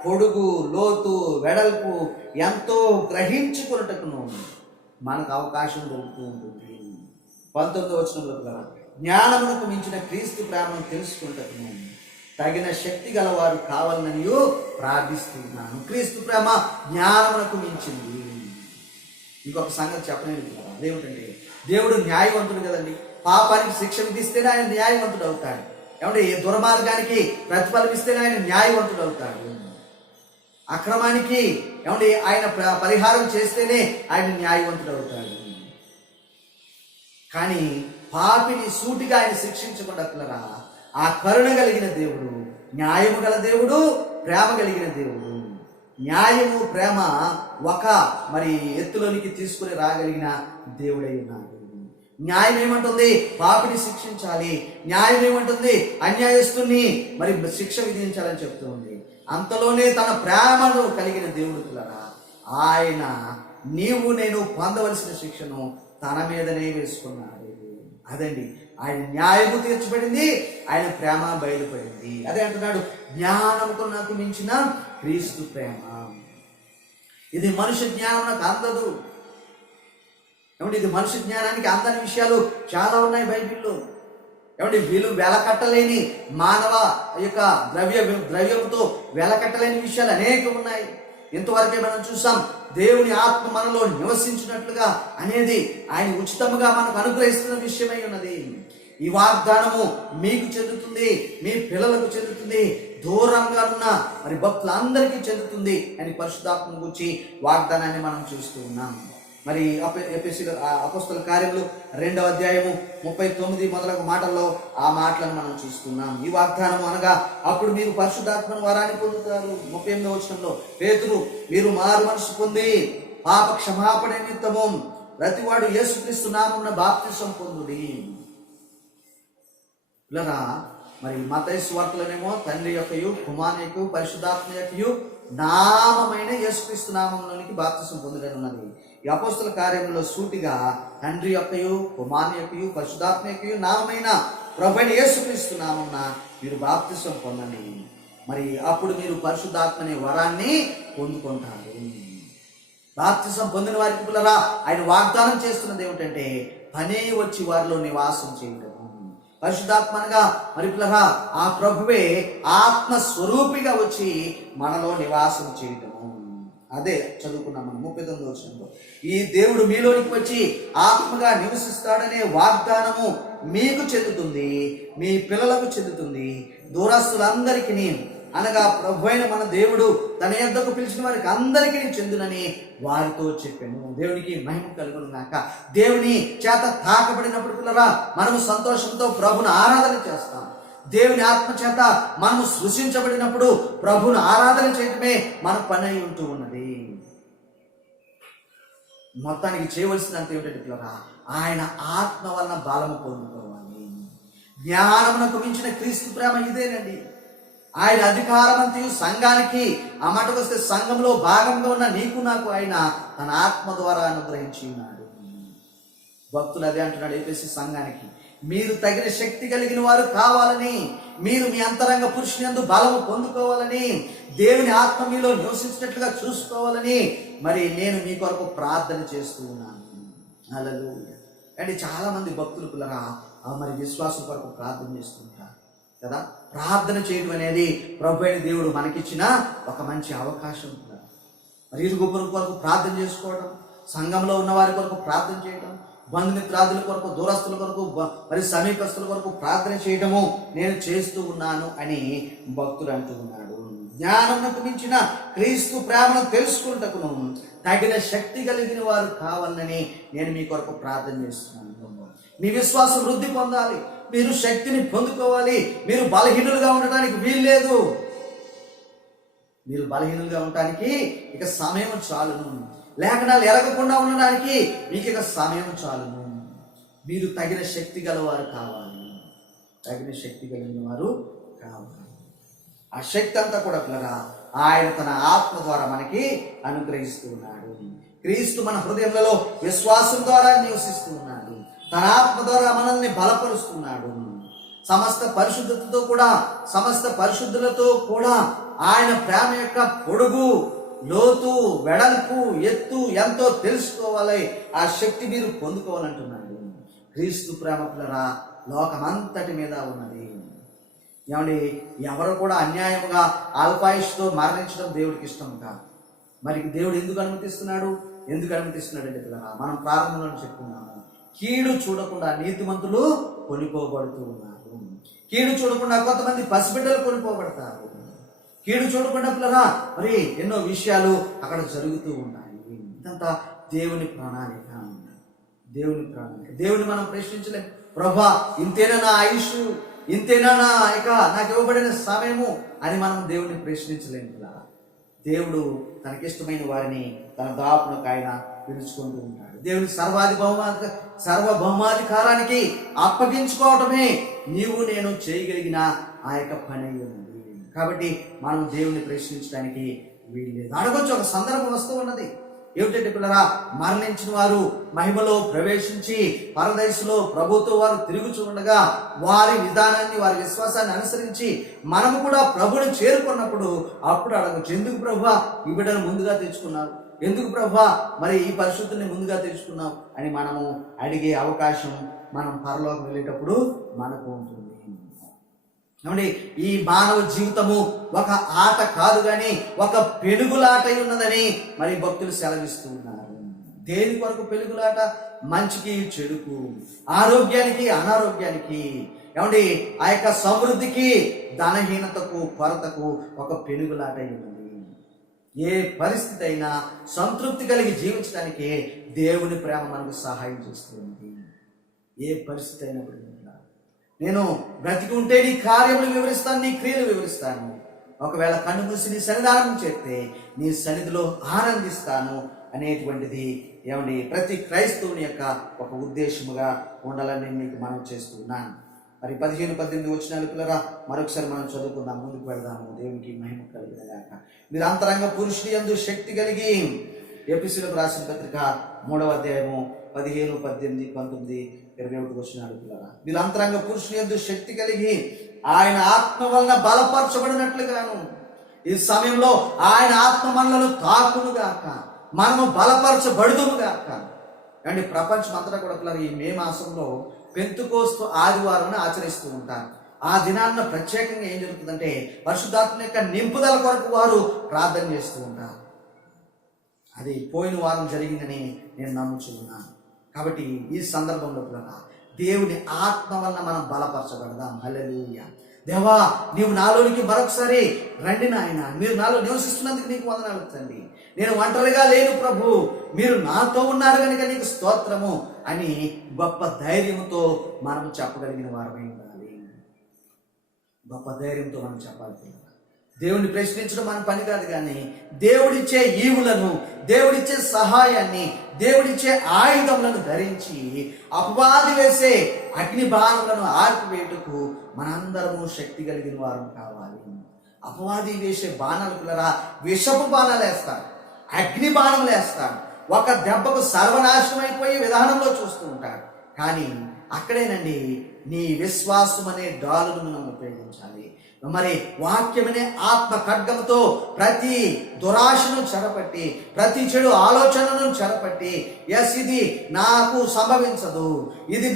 పొడుగు, లోతు, వెడల్పు ఎంతో గ్రహించుకున్నట్టును మనకు అవకాశం దొరుకుతూ ఉంటుంది. 19వ వచనంలో జ్ఞానమునకు మించిన క్రీస్తు ప్రేమను తెలుసుకుంటకును తగిన శక్తి గలవారు కావాలని ప్రార్థిస్తున్నాను. క్రీస్తు ప్రేమ జ్ఞానమునకు మించింది. ఇంకొక సంగతి చెప్పలేదు కదా, అదేమిటంటే దేవుడు న్యాయవంతుడు కదండి. పాపానికి శిక్ష విధిస్తేనే ఆయన న్యాయవంతుడు అవుతాడు. ఏమంటే దుర్మార్గానికి ప్రతిఫలం ఇస్తేనే ఆయన న్యాయవంతుడు అవుతాడు. అక్రమానికి ఏమంటే ఆయన పరిహారం చేస్తేనే ఆయన న్యాయవంతుడు అవుతాడు. కానీ పాపిని సూటిగా ఆయన శిక్షించకుండా పిల్లరా ఆ కరుణ కలిగిన దేవుడు, న్యాయము గల దేవుడు, ప్రేమ కలిగిన దేవుడు. న్యాయము ప్రేమ ఒక ఎత్తులోనికి తీసుకుని రాగలిగిన దేవుడై ఉన్నాడు. న్యాయం ఏమంటుంది? పాపిని శిక్షించాలి. న్యాయం ఏమంటుంది? అన్యాయస్తుని శిక్ష విధించాలని చెప్తూ ఉంది. అంతలోనే తన ప్రేమను కలిగిన దేవుడు పిల్లరా ఆయన నీవు నేను పొందవలసిన శిక్షను తన మీదనే వేసుకున్నాడు. అదండి ఆయన న్యాయము తీర్చబడింది, ఆయన ప్రేమ బయలుపడింది. అదే అంటున్నాడు జ్ఞానముకు నాకు మించిన క్రీస్తు ప్రేమ. ఇది మనుష్య జ్ఞానం నాకు అందదు. ఏమంటే ఇది మనుష్య జ్ఞానానికి అందని విషయాలు చాలా ఉన్నాయి బైబిల్లో. ఏమంటే వీళ్ళు వెలకట్టలేని మానవ యొక్క ద్రవ్యంతో వెలకట్టలేని విషయాలు అనేకం ఉన్నాయి. ఇంతవరకే మనం చూసాం దేవుని ఆత్మ మనలో నివసించినట్లుగా అనేది ఆయన ఉచితంగా మనకు అనుగ్రహిస్తున్న విషయమై ఉన్నది. ఈ వాగ్దానము మీకు చెందుతుంది, మీ పిల్లలకు చెందుతుంది, దూరంగా ఉన్న భక్తులందరికీ చెందుతుంది అని పరిశుద్ధాత్మను గురించి వాగ్దానాన్ని మనం చూస్తూ ఉన్నాం. ఎఫెసీ అపోస్తల కార్యములు 2వ అధ్యాయము 39 మొదలగు మాటల్లో ఆ మాటలను మనం చూస్తున్నాం. ఈ వాగ్దానం అనగా అప్పుడు మీరు పరిశుద్ధాత్మను వరాన్ని పొందుతారు. 38వ వచనంలో పేతురు మీరు మారు మనసు పొంది పాప క్షమాపణ నిమిత్తము ప్రతివాడు యేసుక్రీస్తు నామమున బాప్తిసం పొందుడి. ఇలా మత్తయి సువార్తలోనేమో తండ్రి యొక్కయు కుమారుని యొక్క పరిశుద్ధాత్మ యొక్కయు నామమైన యేసుక్రీస్తు నామంలోనికి బాప్తిసం పొందుడని ఉన్నది. ఈ అపోస్తల కార్యములో సూటిగా తండ్రి యొక్కయు కుమారుని యొక్కయు పరిశుద్ధాత్మ యొక్కయు నామమైన ప్రభువైన యేసుక్రీస్తు నామమున మీరు బాప్తిసం పొందండి. మరి అప్పుడు మీరు పరిశుద్ధాత్మ అనే వరాన్ని పొందుకుంటారు. బాప్తిసం పొందిన వారికి పిల్లరా ఆయన వాగ్దానం చేస్తున్నది ఏమిటంటే పనే వచ్చి వారిలో నివాసం చేయడం. పరిశుద్ధాత్మ అనగా మరి పిల్లరా ఆ ప్రభువే ఆత్మ స్వరూపిగా వచ్చి మనలో నివాసం చేయటము. అదే చదువుకున్నాం మనం 39వ వచనంలో. ఈ దేవుడు మీలోనికి వచ్చి ఆత్మగా నివసిస్తాడనే వాగ్దానము మీకు చెందుతుంది, మీ పిల్లలకు చెందుతుంది, దూరస్తులందరికీ అనగా ప్రభు అయిన మన దేవుడు తన యొద్దకు పిలిచిన వారికి అందరికీ చెందునని వారితో చెప్పాను. దేవునికి మహిమ కలుగును గాక. దేవుని చేత తాకబడినప్పుడు పిల్లరా మనము సంతోషంతో ప్రభుని ఆరాధన చేస్తాం. దేవుని ఆత్మ చేత మనము సృష్టించబడినప్పుడు ప్రభుని ఆరాధన చేయటమే మన పని అయి ఉంటూ ఉన్నది. మొత్తానికి చేయవలసినంత ఏమిటంటే పిల్లరా ఆయన ఆత్మ వలన బలము పొందుకోవాలి. జ్ఞానమునకు మించిన క్రీస్తు ప్రేమ ఇదేనండి. ఆయన అధికారమంతయు సంఘానికి, ఆ మాటకు వస్తే సంఘంలో భాగంగా ఉన్న నీకు నాకు ఆయన తన ఆత్మ ద్వారా అనుగ్రహించి ఉన్నాడు. భక్తులు అదే అంటున్నాడు ఎఫెసీ సంఘానికి, మీరు తగిన శక్తి కలిగిన వారు కావాలని, మీరు మీ అంతరంగ పురుషుని యందు బలము పొందుకోవాలని, దేవుని ఆత్మ మీలో నివసించినట్లుగా చూసుకోవాలని మరి నేను మీ కొరకు ప్రార్థన చేస్తూ ఉన్నాను. హల్లెలూయా. అంటే చాలా మంది భక్తులు పిల్లరా మరి విశ్వాసం కొరకు ప్రార్థన చేస్తుంటారు కదా. ప్రార్థన చేయడం అనేది ప్రభు అయిన దేవుడు మనకిచ్చిన ఒక మంచి అవకాశం. మరి ఇరుగు పొరుగు కొరకు ప్రార్థన చేసుకోవడం, సంఘంలో ఉన్న వారి కొరకు ప్రార్థన చేయడం, బంధుమిత్రాదుల కొరకు, దూరస్తుల కొరకు, మరి సమీపస్తుల కొరకు ప్రార్థన చేయడము నేను చేస్తూ ఉన్నాను అని భక్తులు అంటూ ఉన్నాడు. జ్ఞానమునకు మించిన క్రీస్తు ప్రేమను తెలుసుకుంటకును తగిన శక్తి కలిగిన వారు కావాలని నేను మీ కొరకు ప్రార్థన చేస్తున్నాను. మీ విశ్వాసం వృద్ధి పొందాలి, మీరు శక్తిని పొందుకోవాలి. మీరు బలహీనులుగా ఉండటానికి వీల్లేదు. మీరు బలహీనులుగా ఉండటానికి ఇక సమయం చాలును. లేఖనాలు ఎరగకుండా ఉండడానికి మీకు ఇక సమయం చాలును. మీరు తగిన శక్తి గలవారు కావాలి, తగిన శక్తి కలిగిన వారు కావాలి. ఆ శక్తి అంతా కూడా పిల్లరా ఆయన తన ఆత్మ ద్వారా మనకి అనుగ్రహిస్తూ ఉన్నాడు. క్రీస్తు మన హృదయంలో విశ్వాసం ద్వారా నివసిస్తూ ఉన్నాడు. తన ఆత్మ ద్వారా మనల్ని బలపరుస్తున్నాడు. సమస్త పరిశుద్ధులతో కూడా ఆయన ప్రేమ యొక్క పొడుగు, లోతు, వెడల్పు, ఎత్తు ఎంతో తెలుసుకోవాలి. ఆ శక్తి మీరు పొందుకోవాలంటున్నాడు. క్రీస్తు ప్రేమ పిల్లరా లోకమంతటి మీద ఉన్నది. ఏమండి, ఎవరు కూడా అన్యాయముగా అల్పాయుష్తో మరణించడం దేవుడికి ఇష్టం కాదు. మరి దేవుడు ఎందుకు అనుమతిస్తున్నాడు అంటే పిల్లరా మనం ప్రారంభంలో చెప్పుకున్నాము, కీడు చూడకుండా నీతిమంతులు కొనిపోబడుతూ ఉన్నారు. కీడు చూడకుండా కొంతమంది పసిబిడ్డలు కొనిపోబడతారు. కీడు చూడకుండా పిల్లరా మరి ఎన్నో విషయాలు అక్కడ జరుగుతూ ఉన్నాయి. ఇదంతా దేవుని ప్రణాళిక. దేవుని మనం ప్రశ్నించలేం. ప్రభా ఇంతేనా నా ఆయుష్, ఇంతేనా నాకు ఇవ్వబడిన సమయము అని మనం దేవుని ప్రశ్నించలేము పిల్లరా. దేవుడు తనకిష్టమైన వారిని తన దాపునకు ఆయన పిలుచుకుంటూ ఉంటాడు. దేవుని సర్వభౌమాధికారానికి అప్పగించుకోవటమే నీవు నేను చేయగలిగిన ఆ యొక్క పని ఉన్నది. కాబట్టి మనం దేవుని ప్రశ్నించడానికి వీల్లేదు. అడగొచ్చు, ఒక సందర్భం వస్తూ ఉన్నది. ఏమిటంటే పిల్లరా మరణించిన వారు మహిమలో ప్రవేశించి పరదేశంలో ప్రభుతో వారు తిరుగుచూ ఉండగా వారి విధానాన్ని, వారి విశ్వాసాన్ని అనుసరించి మనము కూడా ప్రభుని చేరుకున్నప్పుడు అప్పుడు అడగచ్చు, ఎందుకు ప్రభువా ఈ బిడ్డను ముందుగా తెచ్చుకున్నావు, ఎందుకు ప్రభువా మరి ఈ పరిశుద్ధిని ముందుగా తెచ్చుకున్నావు అని మనము అడిగే అవకాశం మనం పరలోకం వెళ్ళేటప్పుడు మనకు ఉంటుంది. ఏమండి, ఈ మానవ జీవితము ఒక ఆట కాదు కానీ ఒక పెనుగులాట ఉన్నదని మరి భక్తులు సెలవిస్తూ ఉన్నారు. దేని కొరకు పెనుగులాట? మంచికి చెడుకు, ఆరోగ్యానికి అనారోగ్యానికి, ఏమండి ఆ యొక్క సమృద్ధికి ధనహీనతకు కొరతకు ఒక పెనుగులాట ఉన్నది. ఏ పరిస్థితి అయినా సంతృప్తి కలిగి జీవించడానికి దేవుని ప్రేమ మనకు సహాయం చేస్తుంది. ఏ పరిస్థితి అయినప్పుడు నేను బ్రతికి ఉంటే నీ కార్యములు వివరిస్తాను, నీ క్రియలు వివరిస్తాను. ఒకవేళ కన్ను మూసి నీ సన్నిధానం చేస్తే నీ సన్నిధిలో ఆనందిస్తాను అనేటువంటిది ఏమండి ప్రతి క్రైస్తవుని యొక్క ఒక ఉద్దేశముగా ఉండాలని మీకు మనం చేస్తూ ఉన్నాను. మరి 15-18 వచనాలు పిల్లరా మరొకసారి మనం చదువుకుందాం, ముందుకు వెళ్దాము. దేవునికి మహిమ కలుగుగాక. మీరు అంతరంగ పురుషుని యందు శక్తి కలిగి, ఎఫెసీయులకు రాసిన పత్రిక 3వ అధ్యాయము 15, 18, 19, 21 వచనాలు పిల్లరా. మీరు అంతరంగ పురుషుని యందు శక్తి కలిగి ఆయన ఆత్మ వలన బలపరచబడినట్లుగాను, ఈ సమయంలో ఆయన ఆత్మ మనలను తాకునుగాక, మనము బలపరచబడుదుముగాక. అండ్ ప్రపంచం అంతటా కూడా ఈ మే మాసంలో పెంతుకోస్తు ఆదివారం ఆచరిస్తూ ఉంటారు. ఆ దినాన్న ప్రత్యేకంగా ఏం జరుగుతుందంటే పరిశుద్ధాత్మ యొక్క నింపుదల కొరకు వారు ప్రార్థన చేస్తూ ఉంటారు. అది పోయిన వారం జరిగిందని నేను నమ్ముచున్నాను. కాబట్టి ఈ సందర్భంలో కూడా దేవుని ఆత్మ వలన మనం బలపరచబడదాం. హల్లెలూయా. దేవా, నీవు నాలోనికి మరొకసారి రండి నాయన, మీరు నాలో నివసిస్తున్నందుకు నీకు వందనాలు తండ్రి. నేను ఒంటరిగా లేను ప్రభు, మీరు నాతో ఉన్నారు కనుక నీకు స్తోత్రము అని గొప్ప ధైర్యంతో మనం చెప్పగలిగిన వారమై ఉండాలి. గొప్ప ధైర్యంతో మనం చెప్పాలి. దేవుడిని ప్రశ్నించడం మన పని కాదు, కానీ దేవుడిచ్చే ఈవులను, దేవుడిచ్చే సహాయాన్ని, దేవుడిచ్చే ఆయుధములను ధరించి అపవాది వేసే అగ్ని బాణములను ఆర్పివేటుకు మనందరము శక్తి కలిగిన వారు కావాలి. అపవాది వేసే బాణాలు పిల్లరా విషపు బాణాలు వేస్తాడు, అగ్ని బాణములు వేస్తాడు. ఒక దెబ్బకు సర్వనాశనం అయిపోయే విధానంలో చూస్తూ ఉంటాడు. కానీ అక్కడేనండి నీ విశ్వాసం అనే డాలును మనం ఉపయోగించాలి. మరి వాక్యమనే ఆత్మ ఖడ్గంతో ప్రతి దురాశను చెరపట్టి, ప్రతి చెడు ఆలోచనను చెరపట్టి, ఎస్ ఇది నాకు సంభవించదు, ఇది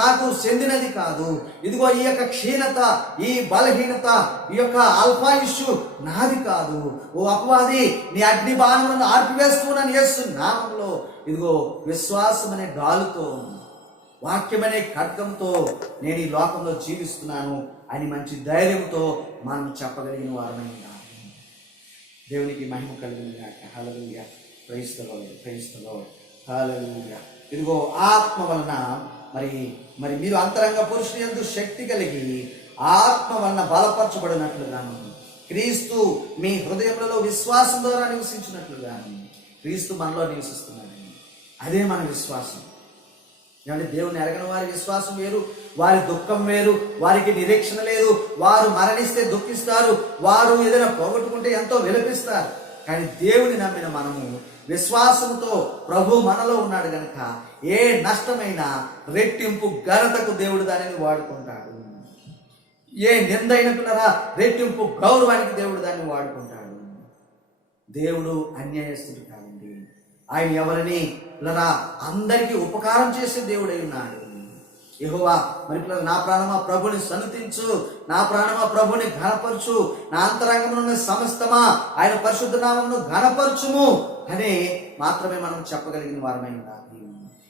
నాకు చెందినది కాదు, ఇదిగో ఈ యొక్క క్షీణత, ఈ బలహీనత, ఈ యొక్క అల్పాయుష్యు నాది కాదు, ఓ అపవాది నీ అగ్ని బాణములను ఆర్పివేస్తున్నాను యేసు నామములో, ఇదిగో విశ్వాసం అనే డాలుతో, వాక్యమనే ఖడ్గంతో నేను ఈ లోకంలో జీవిస్తున్నాను అని మంచి ధైర్యంతో మనం చెప్పగలిగిన వారమైనా దేవునికి మహిమ కలిగిన హల్లెలూయా. Praise the Lord, praise the Lord, హల్లెలూయా. ఇదిగో ఆత్మ వలన మరి మీరు అంతరంగ పురుషుని యందు శక్తి కలిగి ఆత్మ వలన బలపరచబడినట్లుగాను, క్రీస్తు మీ హృదయములలో విశ్వాసం ద్వారా నివసించినట్లుగాను క్రీస్తు మనలో నివసిస్తున్నాడు. అదే మన విశ్వాసం. ఏమంటే దేవుని ఎరగని వారి విశ్వాసం వేరు, వారి దుఃఖం వేరు, వారికి నిరీక్షణ లేదు. వారు మరణిస్తే దుఃఖిస్తారు, వారు ఏదైనా పోగొట్టుకుంటే ఎంతో విలపిస్తారు. కానీ దేవుని నమ్మిన మనము విశ్వాసంతో ప్రభు మనలో ఉన్నాడు కనుక ఏ నష్టమైనా రెట్టింపు ఘనతకు దేవుడు దానిని వాడుకుంటాడు. ఏ నిందైన పిల్లరా రెట్టింపు గౌరవానికి దేవుడు దాన్ని వాడుకుంటాడు. దేవుడు అన్యాయస్తుడు కాదండి. ఆయన ఎవరిని పిల్లరా అందరికీ ఉపకారం చేసే దేవుడై ఉన్నాడు. యెహోవా మరి పిల్లలు నా ప్రాణమా ప్రభుని సన్నుతించు, నా ప్రాణమా ప్రభుని ఘనపరచు, నా అంతరంగంలో సమస్తమా ఆయన పరిశుద్ధ నామమును ఘనపరచుము అని మాత్రమే మనం చెప్పగలిగిన వారమై ఉండాలి.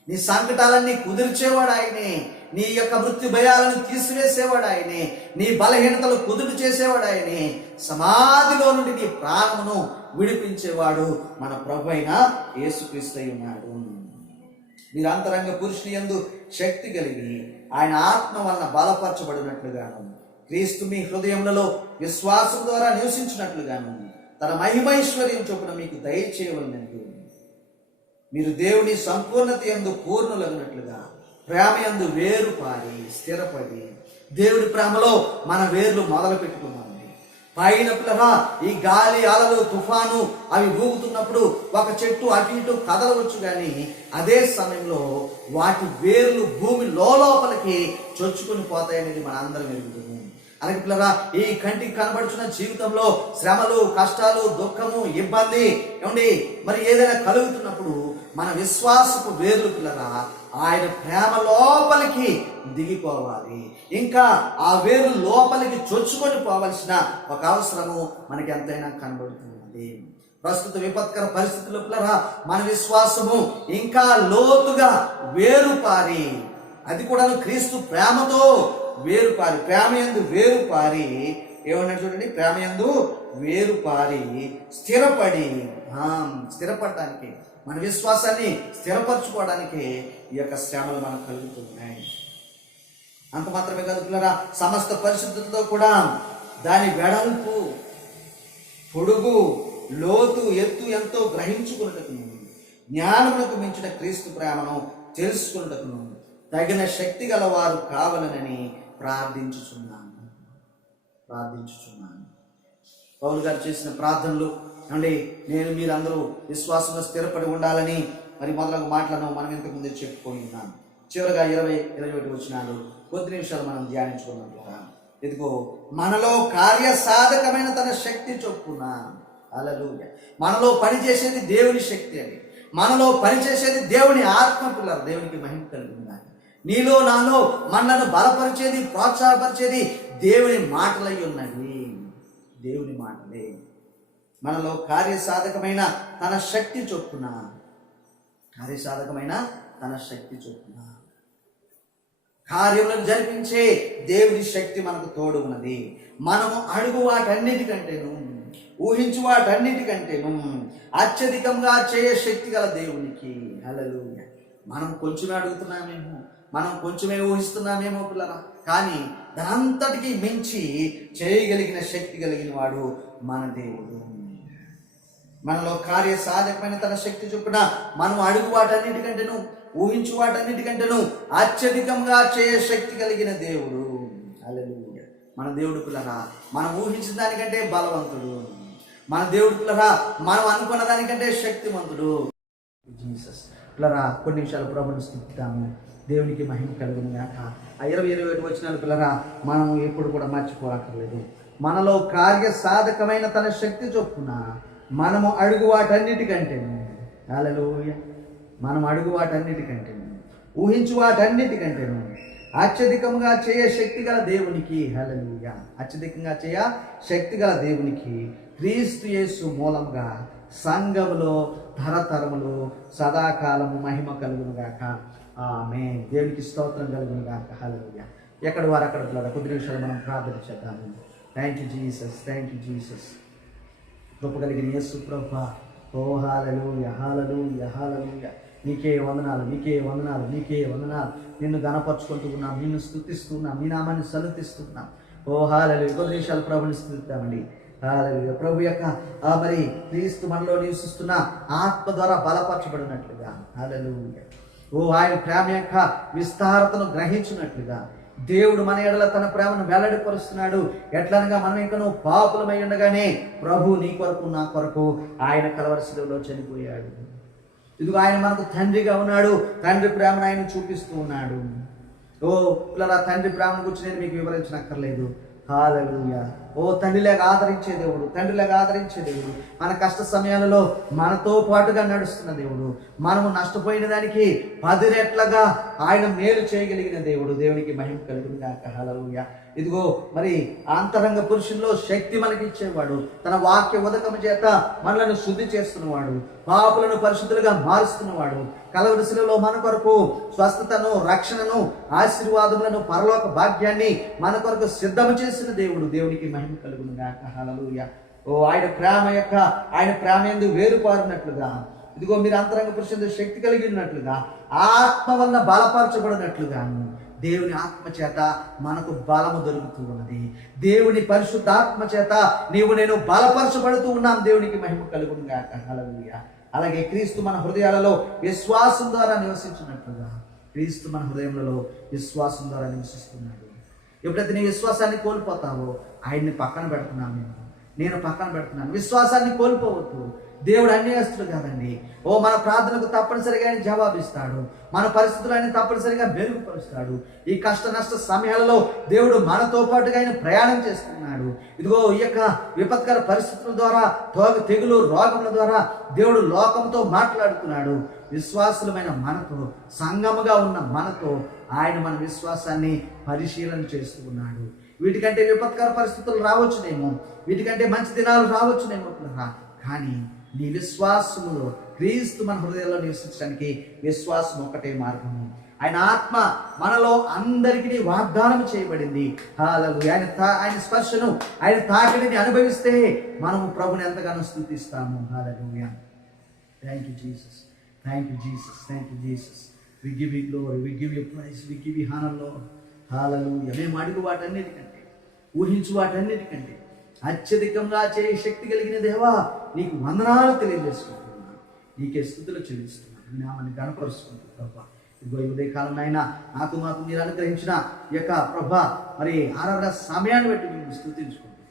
నీ సంకటాలన్నీ కుదిర్చేవాడు ఆయనే, నీ యొక్క మృత్యు భయాలను తీసివేసేవాడు ఆయనే, నీ బలహీనతలు కుదురు చేసేవాడు ఆయనే, సమాధిలో నుండి నీ ప్రాణమును విడిపించేవాడు మన ప్రభు అయిన యేసుక్రీస్తు అయి ఉన్నాడు. మీరు అంతరంగ పురుషుని యందు శక్తి కలిగి ఆయన ఆత్మ వలన బలపరచబడినట్లుగాను, క్రీస్తు మీ హృదయములలో విశ్వాసం ద్వారా నివసించినట్లుగాను తన మహిమైశ్వర్యం చొప్పున మీకు దయచేయవలనండి. మీరు దేవుని సంపూర్ణత యందు పూర్ణులగినట్లుగా ప్రేమ యందు వేరు పారి స్థిరపడి, దేవుడి ప్రేమలో మన వేర్లు మొదలు పెట్టుకున్నాం. పైన పిల్లరా ఈ గాలి అలలు తుఫాను అవి ఊగుతున్నప్పుడు ఒక చెట్టు అటు ఇటు కదలవచ్చు, కానీ అదే సమయంలో వాటి వేర్లు భూమి లోపలికి చొచ్చుకుని పోతాయనేది మన అందరం ఎరుగుతుంది. అలాగే పిల్లరా ఈ కంటికి కనబడుచున్న జీవితంలో శ్రమలు, కష్టాలు, దుఃఖము, ఇబ్బంది ఏమండి మరి ఏదైనా కలుగుతున్నప్పుడు మన విశ్వాసపు వేర్లు పిల్లరా ఆయన ప్రేమ లోపలికి దిగిపోవాలి. ఇంకా ఆ వేరు లోపలికి చొచ్చుకొని పోవలసిన ఒక అవసరము మనకి ఎంతైనా కనబడుతుంది. ప్రస్తుత విపత్కర పరిస్థితుల్లో పిల్లరా మన విశ్వాసము ఇంకా లోతుగా వేరుపారి, అది కూడా క్రీస్తు ప్రేమతో వేరుపారి, ప్రేమ యందు వేరుపారి, ఏమన్నాడు చూడండి, ప్రేమ యందు వేరుపారి స్థిరపడి, స్థిరపడటానికి మన విశ్వాసాన్ని స్థిరపరచుకోవడానికి ఈ యొక్క శ్రమలు మనకు కలుగుతున్నాయి. అంత మాత్రమే కాదు పిల్లరా, సమస్త పరిశుద్ధతలో కూడా దాని వెడల్పు, పొడుగు, లోతు, ఎత్తు ఎంతో గ్రహించుకున్నటకును, జ్ఞానమునకు మించిన క్రీస్తు ప్రేమను తెలుసుకున్నటకును తగిన శక్తి గల వారు కావాలనని ప్రార్థించుచున్నాను. పౌలు గారు చేసిన ప్రార్థనలు అండి, నేను మీరందరూ విశ్వాసంలో స్థిరపడి ఉండాలని మరి మొదలగు మాటలను మనం ఇంతకు ముందే చెప్పుకొని ఉన్నాను. చివరిగా 20-21 వచనాలు కొద్ది నిమిషాలు మనం ధ్యానించుకున్నాం. ఇదిగో మనలో కార్యసాధకమైన తన శక్తి చొప్పున. హల్లెలూయా. మనలో పనిచేసేది దేవుని శక్తి అని, మనలో పనిచేసేది దేవుని ఆత్మ. పిల్లలు, దేవునికి మహిమ కలుగుతుంది. నీలో నాలో మనలను బలపరిచేది, ప్రోత్సాహపరిచేది దేవుని మాటలై ఉన్నది. దేవుని మాటలే మనలో కార్యసాధకమైన తన శక్తి చొప్పున, కార్యసాధకమైన తన శక్తి చొప్పున కార్యములను జరిపించే దేవుని శక్తి మనకు తోడు ఉన్నది. మనము అడుగు వాటన్నిటికంటేను, ఊహించు వాటన్నిటికంటేను అత్యధికంగా చేయ శక్తి గల దేవునికి. హల్లెలూయా. మనం కొంచెమే అడుగుతున్నామేమో, మనం కొంచెమే ఊహిస్తున్నామేమో పిల్లరా, కానీ దానంతటికీ మించి చేయగలిగిన శక్తి కలిగిన వాడు మన దేవుడు. మనలో కార్యసాధకమైన తన శక్తి చొప్పున మనం అడుగు వాటన్నిటికంటేను, ఊహించు వాటన్నిటికంటేను అత్యధికంగా చేయ శక్తి కలిగిన దేవుడు. హల్లెలూయా. మన దేవుడు పిల్లరా మనం ఊహించిన దానికంటే బలవంతుడు. మన దేవుడు పిల్లరా మనం అనుకున్న దానికంటే శక్తివంతుడు. జీసస్ పిల్లరా కొన్ని నిమిషాలు ప్రభువుని స్తుతిద్దాము. దేవునికి మహిమ కలుగును గాక. ఆ 20-21 వచనాలు పిల్లరా మనం ఎప్పుడు కూడా మర్చిపోక్కర్లేదు. మనలో కార్యసాధకమైన తన శక్తి చొప్పున మనము అడుగు వాటన్నిటికంటేను. హల్లెలూయా. మనం అడుగు వాటన్నిటికంటేను, ఊహించు వాటన్నిటికంటేను అత్యధికంగా చేయ శక్తి గల దేవునికి. హల్లెలూయా. అత్యధికంగా చేయ శక్తి గల దేవునికి క్రీస్తు యేసు మూలంగా సంఘములో తరతరములు సదాకాలము మహిమ కలుగును గాక. ఆమేన్. దేవునికి స్తోత్రం కలుగును గాక. హల్లెలూయా. ఎక్కడ వారు అక్కడ పిల్లలు కొద్ది నిమిషాలు మనం ప్రార్థన చేద్దాము. Thank you Jesus, thank you Jesus. కృప కలిగిన యేసు ప్రభువా, ఓ హల్లెలూయా, హల్లెలూయా, హల్లెలూయా. నీకే వందనాలు, నీకే వందనాలు, నీకే వందనాలు. నిన్ను గణపరుచుకుంటూ ఉన్నాం, నిన్ను స్తుతిస్తున్నాం, నీ నామాన్ని సలుతిస్తున్నాం. ఓ హల్లెలూయా. కొద్ది నిమిషాలు ప్రభుని స్తుతిద్దామండి. హల్లెలూయా. ప్రభు యొక్క మరి క్రీస్తు మనలో నివసిస్తున్న ఆత్మ ద్వారా బలపరచబడినట్లుగా. హల్లెలూయా. ఓ ఆయన ప్రేమ యొక్క విస్తారతను గ్రహించినట్లుగా దేవుడు మన ఎడల తన ప్రేమను వెల్లడిపరుస్తున్నాడు. ఎట్లనగా మనం ఇంకనూ పాపులమై ఉండగానే ప్రభు నీ కొరకు నా కొరకు ఆయన కలవరి శిలువలో చనిపోయాడు. ఇదిగో ఆయన మనకు తండ్రిగా ఉన్నాడు. తండ్రి ప్రేమను ఆయన చూపిస్తూ ఉన్నాడు. ఓ పిల్లల తండ్రి ప్రేమను గురించి నేను మీకు వివరించనక్కర్లేదు. హల్లెలూయా. ఓ తండ్రిలాగా ఆదరించే దేవుడు, తండ్రిలాగా ఆదరించే దేవుడు, మన కష్ట సమయాలలో మనతో పాటుగా నడుస్తున్న దేవుడు, మనము నష్టపోయిన దానికి 10 రెట్లుగా ఆయన మేలు చేయగలిగిన దేవుడు. దేవునికి మహిమ కలుగును గాక. హల్లెలూయా. ఇదిగో మరి అంతరంగ పురుషుల్లో శక్తి మనకి ఇచ్చేవాడు, తన వాక్య ఉదకము చేత మనలను శుద్ధి చేస్తున్నవాడు, పాపులను పరిశుద్ధులుగా మారుస్తున్నవాడు, కలవరి శిలువలో మన కొరకు స్వస్థతను, రక్షణను, ఆశీర్వాదములను, పరలోక భాగ్యాన్ని మన కొరకు సిద్ధము చేసిన దేవుడు. దేవునికి మహిమ కలుగును గాక. హల్లెలూయా. ఓ ఆయన ప్రేమ యందు వేరుపారినట్లుగా, ఇదిగో మీరు అంతరంగ పురుషుడు శక్తి కలిగి ఉన్నట్లుగా, ఆత్మ వలన బలపరచబడినట్లుగాను దేవుని ఆత్మ చేత మనకు బలము దొరుకుతూ ఉన్నది. దేవుని పరిశుద్ధాత్మ చేత నీవు నేను బలపరచబడుతూ ఉన్నాం. దేవునికి మహిమ కలుగును గాక. హల్లెలూయా. అలాగే క్రీస్తు మన హృదయాలలో విశ్వాసం ద్వారా నివసించినట్లుగా క్రీస్తు మన హృదయంలో విశ్వాసం ద్వారా నివసిస్తున్నాడు. ఎప్పుడైతే నీ విశ్వాసాన్ని కోల్పోతావో ఆయన్ని పక్కన పెడుతున్నాను, నేను పక్కన పెడుతున్నాను. విశ్వాసాన్ని కోల్పోవద్దు. దేవుడు అన్యాయస్తుడు కాదండి. ఓ మన ప్రార్థనకు తప్పనిసరిగా ఆయన జవాబిస్తాడు. మన పరిస్థితులు ఆయన తప్పనిసరిగా మెరుగుపరుస్తాడు. ఈ కష్ట నష్ట సమయాలలో దేవుడు మనతో పాటుగా ఆయన ప్రయాణం చేస్తున్నాడు. ఇదిగో ఈ యొక్క విపత్కర పరిస్థితుల ద్వారా, తెగులు రోగముల ద్వారా దేవుడు లోకంతో మాట్లాడుతున్నాడు. విశ్వాసులమైన మనతో, సంఘముగా ఉన్న మనతో ఆయన మన విశ్వాసాన్ని పరిశీలన చేస్తూ ఉన్నాడు. వీటికంటే విపత్కర పరిస్థితులు రావచ్చునేమో, వీటికంటే మంచి దినాలు రావచ్చునేమో, కానీ నీ విశ్వాసములో క్రీస్తు మన హృదయంలో నివసించడానికి విశ్వాసం ఒక్కటే మార్గము. ఆయన ఆత్మ మనలో అందరికీ వాగ్దానం చేయబడింది. హల్లెలూయా. ఆయన స్పర్శను, ఆయన తాకిడిని అనుభవిస్తే మనము ప్రభుని ఎంతగానో స్తుతిస్తాము. హల్లెలూయా. Thank you Jesus, thank you Jesus, thank you Jesus. We give you glory, we give you praise, we give you honour Lord. హల్లెలూయా. మేము అడుగు వాటన్నిటికంటే, ఊహించు వాటన్నిటికంటే అత్యధికంగా చేయ శక్తి కలిగిన దేవా నీకు వందనాలు తెలియజేసుకుంటున్నాను. నీకే స్తుతులు చెల్లిస్తున్నాను. నీ నామాన్ని గణపరుచుకుంటున్నాను ప్రభా. ఇదిగో ఈ ఉదయకాలం అయినా మాకు మీరు అనుగ్రహించిన ఈ యొక్క ప్రభా మరి ఆరాధన సమయాన్ని బట్టి మేము స్తుతించుకుంటాం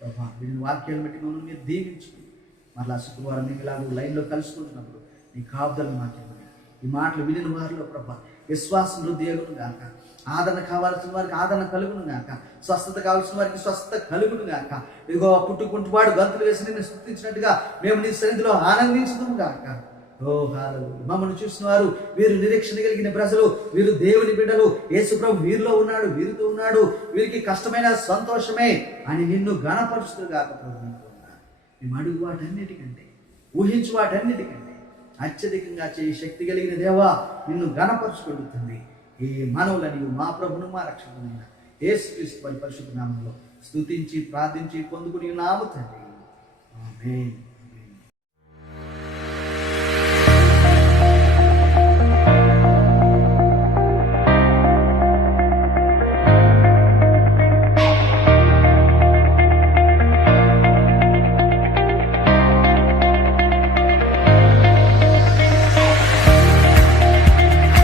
ప్రభా. వీరిని వాక్యాలను బట్టి మమ్మల్ని మీరు దీవించుకుంటాం. మరలా శుక్రవారం మేము ఇలాగ లైన్లో కలుసుకుంటున్నప్పుడు నీ కాపుదలను మాకేమని ఈ మాటలు వినిన వారిలో ప్రభా విశ్వాసం వృద్ధి అగును గాక. ఆదరణ కావాల్సిన వారికి ఆదరణ కలుగును గాక. స్వస్థత కావాల్సిన వారికి స్వస్థత కలుగును గాక. ఇదిగో పుట్టుకుంటువాడు గంతులు వేసి నిన్ను స్తుతించినట్టుగా మేము నీ సన్నిధిలో ఆనందించుదుము గాక. ఓ హల్లెలూయా. మమ్మల్ని చూసిన వారు వీరు నిరీక్షణ కలిగిన ప్రజలు, వీరు దేవుని బిడ్డలు, యేసు ప్రభు వీరిలో ఉన్నాడు, వీరితో ఉన్నాడు, వీరికి కష్టమైన సంతోషమే అని నిన్ను ఘనపరుస్తూ గాక. ప్రభు మేము అడుగు వాటన్నిటికంటే, ఊహించు వాటన్నిటికంటే అత్యధికంగా చేయి శక్తి కలిగిన దేవా నిన్ను ఘనపరచుకుంటుంది. ఈ మనవులని మా ప్రభును మా రక్షకుడైన యేసుక్రీస్తు వారి పరిశుద్ధ నామములో స్తుతించి ప్రార్థించి పొందుకుని నాము తండ్రి. ఆమేన్.